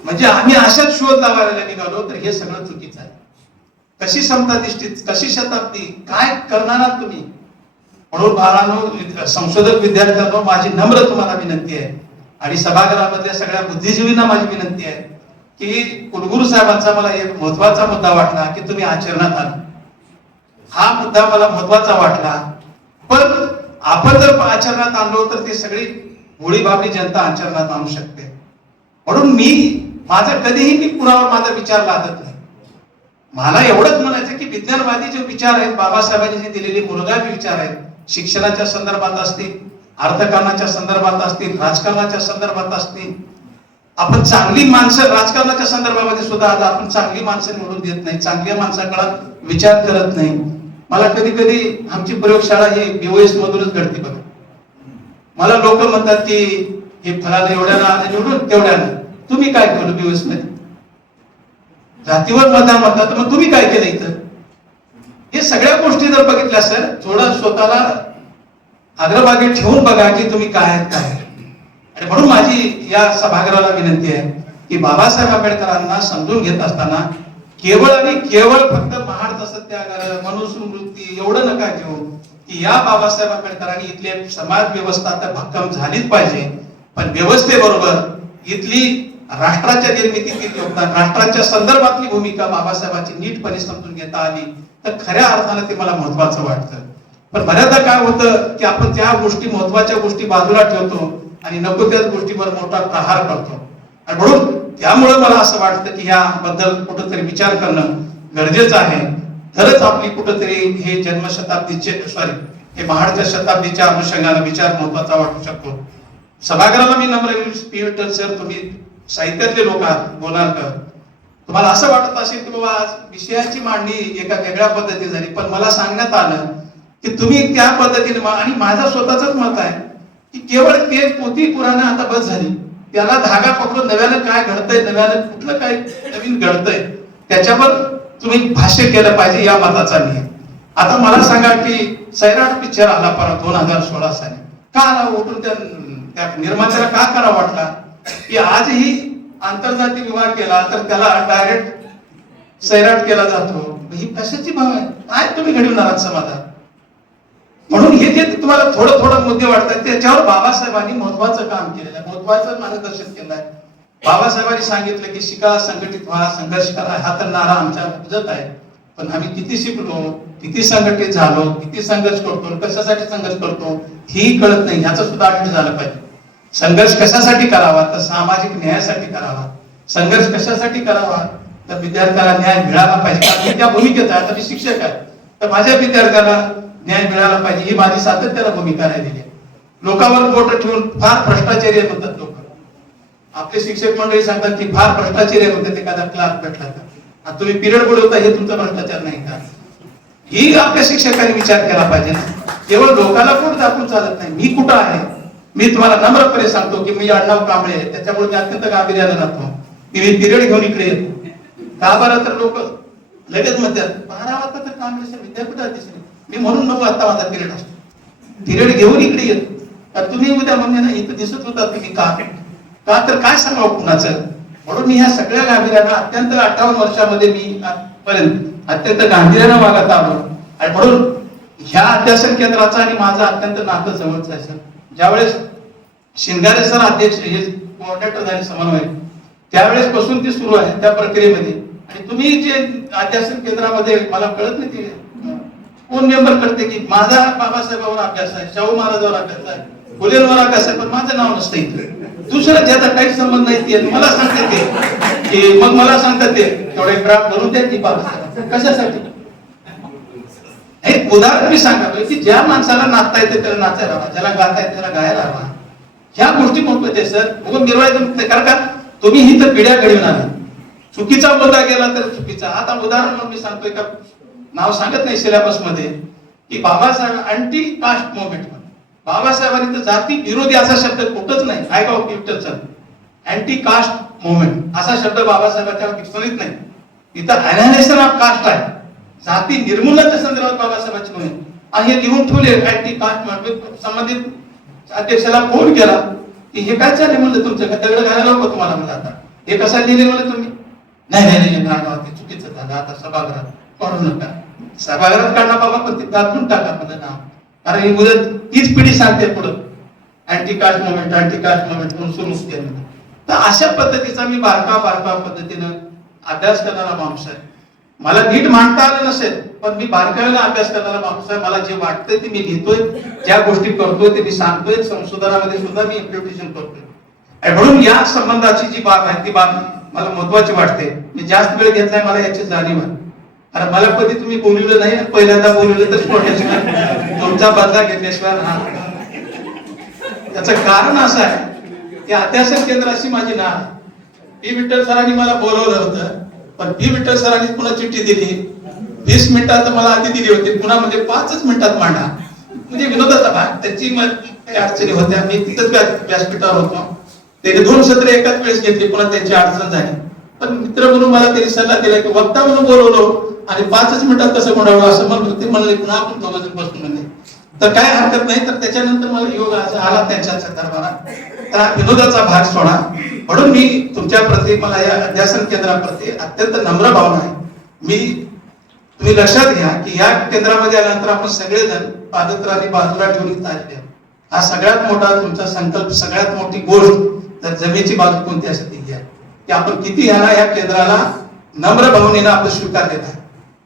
म्हणजे आम्ही अशाच शोध लावायला निघालो तर हे सगळं चुकीचं आहे. कशी समताधिष्ठित कशी शताब्दी काय करणार आहात तुम्ही. म्हणून बाळांनो संशोधक विद्यार्थ्यांनो माझी नम्र तुम्हाला विनंती आहे आणि सभागृहामधल्या सगळ्या बुद्धिजीवींना माझी विनंती आहे की कुलगुरू साहेबांचा मला एक महत्वाचा मुद्दा वाटला की तुम्ही आचरणात आणा. हा मुद्दा मला महत्वाचा वाटला पण आपण जर आचरणात आणलो तर ते सगळी मुळी बाबरी जनता आचरणात आणू शकते. म्हणून मी माझं कधीही मी कुणावर माझा विचार लादत नाही. मला एवढंच म्हणायचं की विज्ञानवादी जे विचार आहेत बाबासाहेबांनी जे दिलेले मूलगामी विचार आहेत शिक्षणाच्या संदर्भात असतील अर्थकारणाच्या संदर्भात असतील राजकारणाच्या संदर्भात असतील आपण चांगली माणसं राजकारणाच्या संदर्भामध्ये सुद्धा आज आपण चांगली माणसं निवडून देत नाही, चांगल्या माणसाकडे विचार करत नाही. मला कधी कधी आमची प्रयोगशाळा ही बीओएस मधूनच घडते बघा. मला लोक म्हणतात की हे फलाला एवढ्याला निवडून तेवढ्याला. तुम्ही काय केलं बीओएस मध्ये? जातीवर मतदान म्हणतात, मग तुम्ही काय केलं इथं? हे सगळ्या गोष्टी जर बघितल्या सर, थोडं स्वतःला अग्रभागी ठेवून बघा की तुम्ही काय आहेत काय. आणि म्हणून माझी या सभागृहाला विनंती आहे की बाबासाहेब आंबेडकरांना समजून घेत असताना केवळ आणि केवळ फक्त महाड सत्याग्रह मनुस्मृती एवढं नका घेऊ की या बाबासाहेब आंबेडकरांनी इथली समाज व्यवस्था आता भक्कम झालीच पाहिजे, पण व्यवस्थेबरोबर इथली राष्ट्राच्या निर्मितीतील योगदान, राष्ट्राच्या संदर्भातली भूमिका बाबासाहेबांची नीटपणे समजून घेता आली तर खऱ्या अर्थाने ते मला महत्वाचं वाटतं. पण बऱ्याचदा काय होतं की आपण त्या गोष्टी, महत्वाच्या गोष्टी बाजूला ठेवतो आणि नको त्याच गोष्टीवर मोठा प्रहार करतो. आणि म्हणून त्यामुळे मला असं वाटतं की याबद्दल कुठंतरी विचार करणं गरजेचं आहे. तरच आपली कुठंतरी हे जन्मशताब्दीचे हे महाडच्या शताब्दीच्या अनुषंगाने विचार महत्वाचा वाटू शकतो. सभागृहाला मी नम्र विनंती सर, तुम्ही साहित्यातले लोक आहात, बोलणार का? तुम्हाला असं वाटत असेल की बाबा आज विषयाची मांडणी एका वेगळ्या पद्धतीने झाली, पण मला सांगण्यात आलं की तुम्ही त्या पद्धतीने, आणि माझं स्वतःच मत आहे की केवळ ते पोथी पुराण आता बस झाली, त्याला धागा पकडून नव्यानं काय घडतंय, नव्यानं कुठलं काय नवीन घडतंय त्याच्यावर तुम्ही भाष्य केलं पाहिजे, या मताचा मी. आता मला सांगा की सैराट पिक्चर आला परत 2016 साली, का आला? उठून त्या निर्मात्याला का करा वाटला की आजही आंतरजाती विवाह केला तर त्याला डायरेक्ट सैराट केला जातो? ही कशाची भाव आहे? काय तुम्ही घडवून आहात समाजात? म्हणून हे जे तुम्हाला थोडं थोडं मुद्दे वाटतात त्याच्यावर बाबासाहेबांनी महत्वाचं काम केलेलं आहे, महत्वाचं मार्गदर्शन केलं आहे. बाबासाहेबांनी सांगितलं की शिका, संघटित व्हा, संघर्ष करा. हा तर नारा आमच्या उपजत आहे, पण आम्ही किती शिकलो, किती संघटित झालो, किती संघर्ष करतो, कशासाठी संघर्ष करतो ही कळत नाही. ह्याचं सुद्धा आठवण झालं पाहिजे. संघर्ष कशासाठी करावा? तर सामाजिक न्यायासाठी करावा. संघर्ष कशासाठी करावा? तर विद्यार्थ्याला न्याय मिळाला पाहिजे. कारण मी त्या भूमिकेत आहे, आता मी शिक्षक आहे, तर माझ्या विद्यार्थ्याला न्याय मिळाला पाहिजे ही माझी सातत्याने भूमिका राहिलेली आहे. लोकांवर बोट ठेवून फार भ्रष्टाचारी म्हणतात लोक. आपले शिक्षक मंडळी सांगतात की फार भ्रष्टाचारी म्हणतात एखादा क्लास भेटला तर. तुम्ही पिरियड बुडवता हे तुमचा भ्रष्टाचार नाही का? ही आपल्या शिक्षकांनी विचार केला पाहिजे. केवळ लोकांना कोण दाखवून चालत नाही. मी कुठं आहे? मी तुम्हाला नम्रपणे सांगतो की मी आडनाव कांबळे आहे, त्याच्यामुळे मी अत्यंत गांभीर्याने राहतो. मी पिरियड घेऊन इकडे येतो. का बरं? तर लोक लगेच म्हणतात 12 वाजता तर कांबळे विद्यापीठात दिसले. मी म्हणून नको आता माझा पिरियड असतो, पिरियड घेऊन इकडे येतो. तर तुम्ही उद्या म्हणणे ना इथं दिसत होता तुम्ही का तर काय सांगावं कुणाचं? म्हणून मी ह्या सगळ्या गांभीर्यानं अत्यंत 58 वर्षामध्ये मी पर्यंत अत्यंत गांभीर्यानं वागत आलो. आणि म्हणून ह्या अध्यासन केंद्राचा आणि माझं अत्यंत नातं जवळचं आहे सर. ज्यावेळेस शिंगारे सर अध्यक्ष हे कोऑर्डिनेटर झाले समन्वय, त्यावेळेस पासून ती सुरू आहे त्या प्रक्रियेमध्ये. आणि तुम्ही जे अध्यासन केंद्रामध्ये मला कळत नाही ते कोण मेंबर करते की माझा बाबासाहेबांवर अभ्यास आहे, शाहू महाराजांवर अभ्यास आहे, फुलेंवर अभ्यास आहे, पण माझं नाव नसतं इथे. दुसरं ज्याचा काही संबंध नाही ते मला सांगते ते की मग मला सांगतात ते थोडे ड्राफ्ट बनवून द्या की बाबासाहेब कशासाठी. एक उदाहरण मी सांगावं की ज्या माणसाला नाचता येते त्याला नाचायला हवा, ज्याला गाता येते त्याला गायला हवा. ह्या गोष्टी महत्वाच्या सर. बघून मिरवायचं कारण का तुम्ही ही तर पिढ्या घडवून आला. चुकीचा मुद्दा गेला तर चुकीचा. आता उदाहरण म्हणून मी सांगतोय का नाव सांगत नाही सिलेबस मध्ये की बाबासाहेब अँटी कास्ट मुवमेंट. बाबासाहेबांनी तर जाती विरोधी असा शब्द कुठंच नाही. ऐकाव विठ्ठलचं अँटी कास्ट मुवमेंट असा शब्द बाबासाहेबांच्या डिक्शनरीत नाही. इथं अनालिसिस ऑफ कास्ट आहे, जाती निर्मूलनाच्या संदर्भात बाबासाहेबांची भूमिका. आणि हे लिहून ठेवले अँटी कास्ट मुवमेंट. संबंधित अध्यक्षाला फोन केला की हे काय चालले म्हणलं तुमचं का दगड घालायला नको तुम्हाला म्हणलं आता हे कसं लिहिले म्हणलं तुम्ही. नाही चुकीचं झालं, आता सभागृहात करू नका. सभागृहात काढला बाबा पण ते दाखवून टाका माझं नाव. कारण ही मुदत तीच पिढी सांगते पुढं अँटी कास्ट मुवमेंट म्हणून सुरू केलं. तर अशा पद्धतीचा मी बारका पद्धतीनं अभ्यास करणारा माणूस आहे. मला नीट मांडता आलं नसेल पण मी बारकाईने अभ्यास करणारा माणूस आहे. मला जे वाटतंय ते मी लिहितोय, ज्या गोष्टी करतोय ते मी सांगतोय. संशोधनामध्ये सुद्धा मी इम्प्लिमेंटेशन करतोय. म्हणून या संबंधाची जी बाब आहे ती बाब मला महत्वाची वाटते. मी जास्त वेळ घेतलाय मला याची जाणीव आहे. कारण मला कधी तुम्ही बोलवलं नाही, पहिल्यांदा बोलवलं तर तुमचा बदला घेतल्याशिवाय त्याचं कारण असं आहे की अध्यासन केंद्राची माझी नाळ. पी विठ्ठल सरांनी मला बोलवलं होतं, पण पी विठ्ठल सरांनी पुन्हा चिठ्ठी दिली 20 मिनिटात मला आधी दिली होती, पुन्हा म्हणजे 5च मिनिटात मांडा. म्हणजे विनोदाचा भाग, त्याची काही अडचणी होत्या, मी तिथंच व्यासपीठावर होतो. त्याने 2 सत्र एकाच वेळेस घेतली, पुन्हा त्यांची अडचण झाली. पण मित्र म्हणून मला त्यांनी सल्ला दिला की वक्ता म्हणून बोलवलो आणि 5च मिनिटात कसं म्हणावं असं म्हणून ते म्हणले पुन्हा आपण दोघं बसून म्हणले. तर काय हरकत नाही. तर त्याच्यानंतर मला योग आला त्यांच्या दरबारात. तर विनोदाचा भाग सोडा, म्हणून मी तुमच्या प्रती, मला या अध्यासन केंद्राप्रती अत्यंत नम्र भावना आहे. तुम्ही लक्षात घ्या की या केंद्रामध्ये आल्यानंतर आपण सगळेजण पादत्राणी बाजूला ठेवून इथं आलेले आहोत. हा सगळ्यात मोठा तुमचा संकल्प, सगळ्यात मोठी गोष्ट जर जमेची बाजू कोणती असेल ती घ्या की आपण किती या केंद्राला नम्र भावनेनं आपण स्वीकारलेला आहे.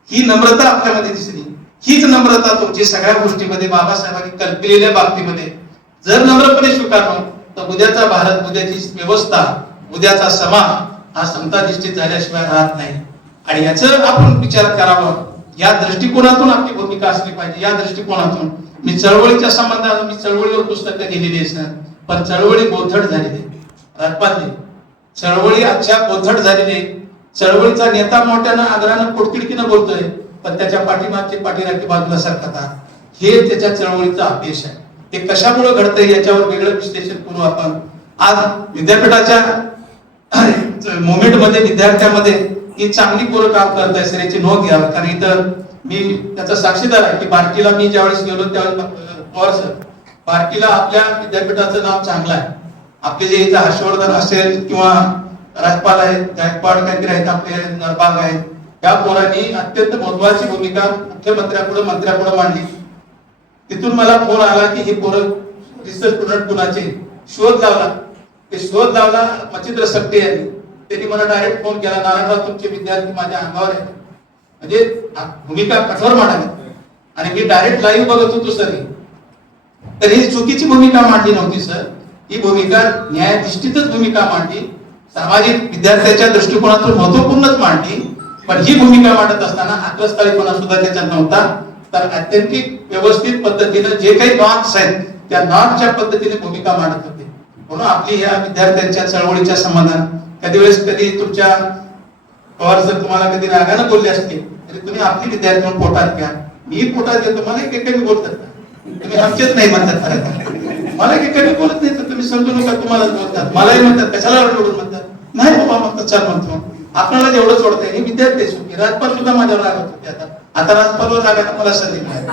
ही नम्रता आपल्यामध्ये दिसली. हीच नम्रता तुमची सगळ्या गोष्टीमध्ये बाबासाहेबांनी कल्पलेल्या बाबतीमध्ये जर नम्रपणे स्वीकारलो तर उद्याचा भारत, उद्याची व्यवस्था, उद्याचा समाज हा समताधिष्ठित झाल्याशिवाय राहत नाही. आणि याचं आपण विचार करावा. या दृष्टिकोनातून आपली भूमिका असली पाहिजे. या दृष्टिकोनातून मी चळवळीच्या संबंधात, मी चळवळीवर पुस्तकं लिहिलेली आहेत, पण चळवळी बोथट झालेली राजपाल. चळवळी आजच्या बोथट झालेली. चळवळीचा नेता मोठ्यानं आदरानं पोटतिडकीनं बोलतोय, पण त्याच्या पाठीमागचे पाठीराखी बाजूला सरकतात. हे त्याच्या चळवळीचा अपयश आहे. हे कशामुळे घडतंय याच्यावर वेगळं विश्लेषण करू आपण. आज विद्यापीठाच्या मोमेंट मध्ये विद्यार्थ्यांमध्ये ही चांगली पोरं काम करत आहे, सर याची नोंद घ्यावी. कारण इथं मी त्याचा साक्षीदार आहे की बार्टीला मी ज्यावेळेस गेलो त्यावेळेस पवार सर, बार्टीला आपल्या विद्यापीठाचं नाव चांगलं आहे. आपले जे इथं हर्षवर्धन असेल किंवा राजपाल आहेत, गायकवाड काहीतरी आहेत, आपले नरबाग आहेत, या पोरांनी अत्यंत महत्वाची भूमिका मुख्यमंत्र्यापुढे, मंत्र्यापुढे मांडली. तिथून मला फोन आला की हे पोरं रिसर्च स्टुडंट कुणाचे, शोध लावला. ते शोध लावला मच्छिंद्र सप्टे यांनी. त्यांनी मला डायरेक्ट फोन केला, नारायणराव तुमचे विद्यार्थी माझ्या अंगावर आहेत. म्हणजे भूमिका कठोर मांडावी. आणि मी डायरेक्ट लाईव्ह बघत होतो सर. तर ही चुकीची भूमिका मांडली नव्हती सर. ही भूमिका न्यायाधिष्ठितच भूमिका मांडली, सामाजिक विद्यार्थ्याच्या दृष्टिकोनातून महत्वपूर्णच मांडली. पण ही भूमिका मांडत असताना आक्रस्ताळीपणा सुद्धा त्याच्यात नव्हता. तर अत्यंतिक व्यवस्थित पद्धतीने जे काही नॉट्स आहेत त्या नॉटच्या पद्धतीने भूमिका मांडत होते. म्हणून आपली ह्या विद्यार्थ्यांच्या चळवळीच्या संबंधात कधी तुमच्या पवार सर तुम्हाला कधी रागानं बोलले असतील तरी तुम्ही आपली विद्यार्थी म्हणून पोटात घ्या. मी पोटात घेतो, मला एक कमी बोलतात, तुम्ही आमचेच नाही म्हणतात. खरं मला एक कमी बोलत नाही तर तुम्ही समजू नका, तुम्हाला बोलतात. मलाही म्हणतात कशाला ओरडून म्हणतात, नाही बाबा म्हणतात चाल म्हणतो. आपल्याला जेवढं सोडतंय हे विद्यार्थी सुखी. राजपाल सुद्धा माझ्यावर रागत होते. आता राजपालवर रागायला मला संधी मिळाली.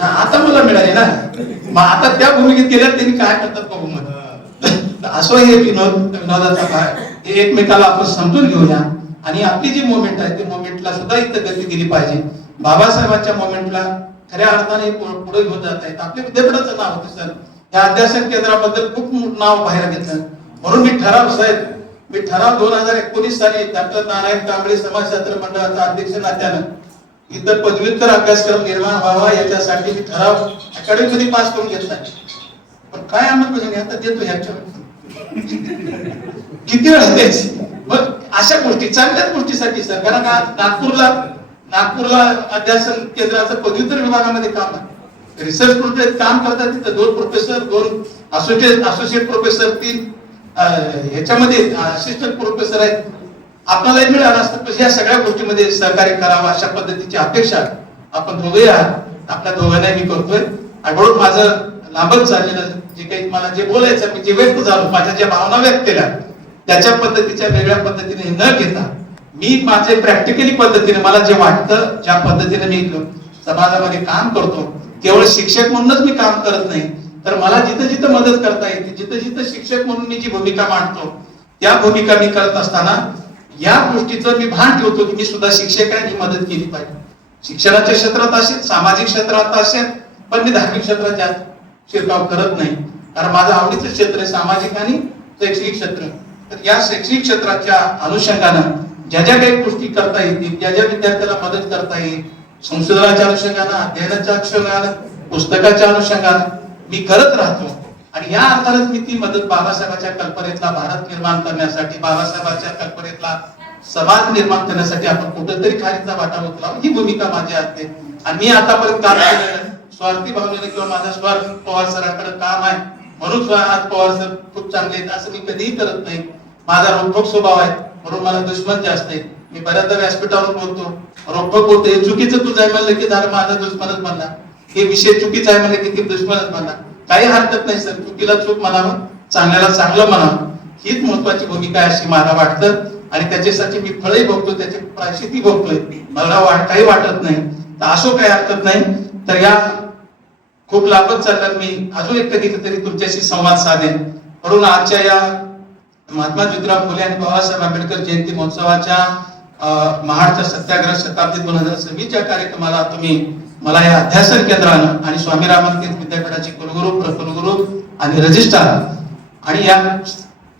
आता मला मिळाली ना, मग आता त्या भूमिकेत गेल्या त्यांनी काय करतात बघू मध्ये. असं हे विनोदाचा भाग, हे एकमेकाला आपण समजून घेऊया. आणि आपली जी मोमेंट आहे ते मोमेंटला सुद्धा इथं गती दिली पाहिजे. बाबासाहेबांच्या मोमेंटला खऱ्या अर्थाने पुढे घेऊन जात आहेत. आपल्या विद्यापीठाचं नाव होतं सर. या अध्यासन केंद्राबद्दल खूप नाव बाहेर घेतलं. म्हणून मी ठराव 2019 साली डॉक्टर नारायण कांबळे समाजशास्त्र मंडळाचा अध्यक्ष नात्यानं इथं पदव्युत्तर अभ्यासक्रम निर्माण व्हावा याच्यासाठी मी ठराव अकॅडमीमध्ये पास करून घेतला. पण काय अंमलबजावणी आता देतो ह्याच्यावर किती वेळा द्यायची. मग अशा गोष्टी चांगल्याच गोष्टीसाठी सर. कारण नागपूरला अध्यासन केंद्राचं पदव्युत्तर विभागामध्ये काम आहे. रिसर्च प्रोजेक्ट काम करतात तिथं 2 प्रोफेसर, 2 असोसिएट प्रोफेसर, 3 ह्याच्यामध्ये असिस्टंट प्रोफेसर आहेत. आपल्याला मिळालं असतं. पण या सगळ्या गोष्टीमध्ये सहकार्य करावं अशा पद्धतीची अपेक्षा आपण दोघे आहात. आपल्या दोघांनाही मी करतोय. आणि म्हणून माझं लांबच चाललेलं जे काही मला जे बोलायचं, मी जे व्यक्त झालो, माझ्या ज्या भावना व्यक्त केल्या त्याच्या पद्धतीच्या वेगळ्या पद्धतीने न घेता मी माझे प्रॅक्टिकली पद्धतीने मला जे वाटतं, ज्या पद्धतीने मी समाजामध्ये काम करतो, केवळ शिक्षक म्हणूनच मी काम करत नाही, तर मला जिथं जिथं मदत करता येते, जिथं जिथं शिक्षक म्हणून मी जी भूमिका मांडतो त्या भूमिका मी करत असताना या गोष्टीचं मी भान ठेवतो की मी सुद्धा शिक्षक आहे आणि मदत केली पाहिजे. शिक्षणाच्या क्षेत्रात असेल, सामाजिक क्षेत्रात असेल, पण मी धार्मिक क्षेत्रात जास्त शिरकाव करत नाही. कारण माझं आवडीचं क्षेत्र आहे सामाजिक आणि शैक्षणिक क्षेत्र. तर या शैक्षणिक क्षेत्राच्या अनुषंगानं ज्या ज्या काही गोष्टी करता येतील, ज्या ज्या विद्यार्थ्याला मदत करता येईल, संशोधनाच्या अनुषंगानं, अध्ययनाच्या अनुषंगानं, पुस्तकाच्या अनुषंगानं मी करत राहतो. आणि या अर्थानेच मी ती मदत बाबासाहेबांच्या कल्पनेतला भारत निर्माण करण्यासाठी, बाबासाहेबांच्या कल्पनेतला समाज निर्माण करण्यासाठी आपण कुठेतरी खारीचा वाटा उचलावा ही भूमिका माझी असते. आणि मी आतापर्यंत काम केलेलं स्वार्थी भावनेने किंवा माझा स्वार्थ पवार सरांकडे काम आहे म्हणून आज पवार सर खूप चांगले आहेत असं मी कधीही करत नाही. माझा रोखोक स्वभाव आहे म्हणून मला दुश्मन जास्त आहे. मी बऱ्याचदा व्यासपीठावर बोलतो, रोखोक बोलतो, हे चुकीचं तुझं आहे म्हणलं की झालं माझा दुश्मनच म्हणला, हे विषय चुकीचा आहे म्हणलं की दुश्मनच म्हणला. काही हरकत नाही सर, चुकीला चूक म्हणावं, चांगल्याला चांगलं म्हणावं, हीच महत्वाची भूमिका आहे अशी मला वाटतं. आणि त्याच्यासाठी मी फळही भोगतो, त्याचे प्रायश्चित्ती भोगतोय, मला काही वाटत नाही. तर असो काही हरकत नाही. तर या खूप लाभच चालल्यात, मी अजून एक कधीतरी तुमच्याशी संवाद साधेन. म्हणून आजच्या या महात्मा ज्योतिराव फुले आणि बाबासाहेब आंबेडकर जयंती महोत्सवाच्या महाडच्या सत्याग्रह शताब्दी 2026 कार्यक्रमाला तुम्ही मला या अध्यासन केंद्रानं आणि स्वामी रामानंद विद्यापीठाचे कुलगुरू, प्रकुलगुरू आणि रजिस्ट्रार आणि या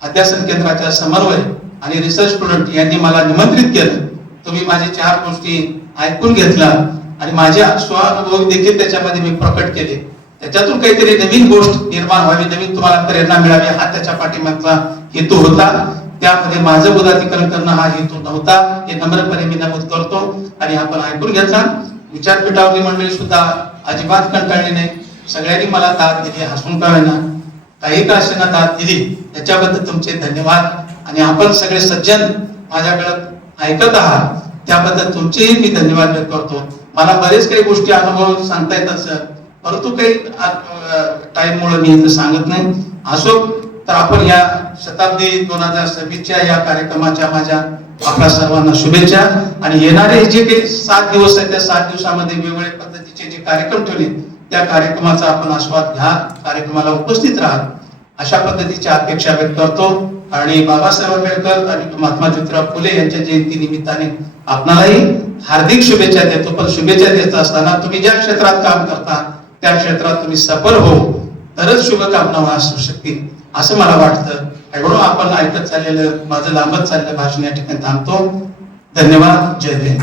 अध्यासन केंद्राच्या समन्वय आणि रिसर्च स्टुडंट यांनी मला निमंत्रित केलं. तुम्ही माझे 4 गोष्टी ऐकून घेतल्या आणि माझे स्वानुभव देखील त्याच्यामध्ये मी प्रकट केले. त्याच्यातून काहीतरी नवीन गोष्ट निर्माण व्हावी, नवीन तुम्हाला प्रेरणा मिळावी, हा त्याच्या पाठीमागचा हेतू होता. त्यामध्ये माझं उदातीकरण करणं हा हेतू नव्हता, हे नम्रपणे मी नमूद करतो. आणि आपण ऐकून घेतला. विचारपीठावरली मंडळी सुद्धा अजिबात कंटाळली नाही, सगळ्यांनी मला दाद दिली, हसून का होईना काही का असेना दाद दिली, त्याच्याबद्दल तुमचे धन्यवाद. आणि आपण सगळे सज्जन माझ्याकडे ऐकत आहात त्याबद्दल तुमचेही मी धन्यवाद व्यक्त करतो. मला बरेच काही गोष्टी अनुभव सांगता येतात सर, परंतु काही टाइम मुळे मी इथं सांगत नाही. असो, तर आपण या शताब्दी 2026च्या या कार्यक्रमाच्या माझ्या आपल्या सर्वांना शुभेच्छा. आणि येणारे जे काही 7 दिवस आहेत त्या 7 दिवसामध्ये वेगवेगळ्या पद्धतीचे जे कार्यक्रम ठेवले त्या कार्यक्रमाचा आपण आस्वाद घ्या, कार्यक्रमाला उपस्थित राहा अशा पद्धतीची अपेक्षा व्यक्त करतो. आणि बाबासाहेब आंबेडकर आणि महात्मा ज्योतिराव फुले यांच्या जयंती निमित्ताने आपणालाही हार्दिक शुभेच्छा देतो. पण शुभेच्छा देत असताना तुम्ही ज्या क्षेत्रात काम करता त्या क्षेत्रात तुम्ही सफल हो तरच शुभकामना असू शकतील असं मला वाटतं. म्हणून आपण ऐकत चाललेलं माझं लांबत चाललेलं भाषण या ठिकाणी थांबतो. धन्यवाद. जय हिंद.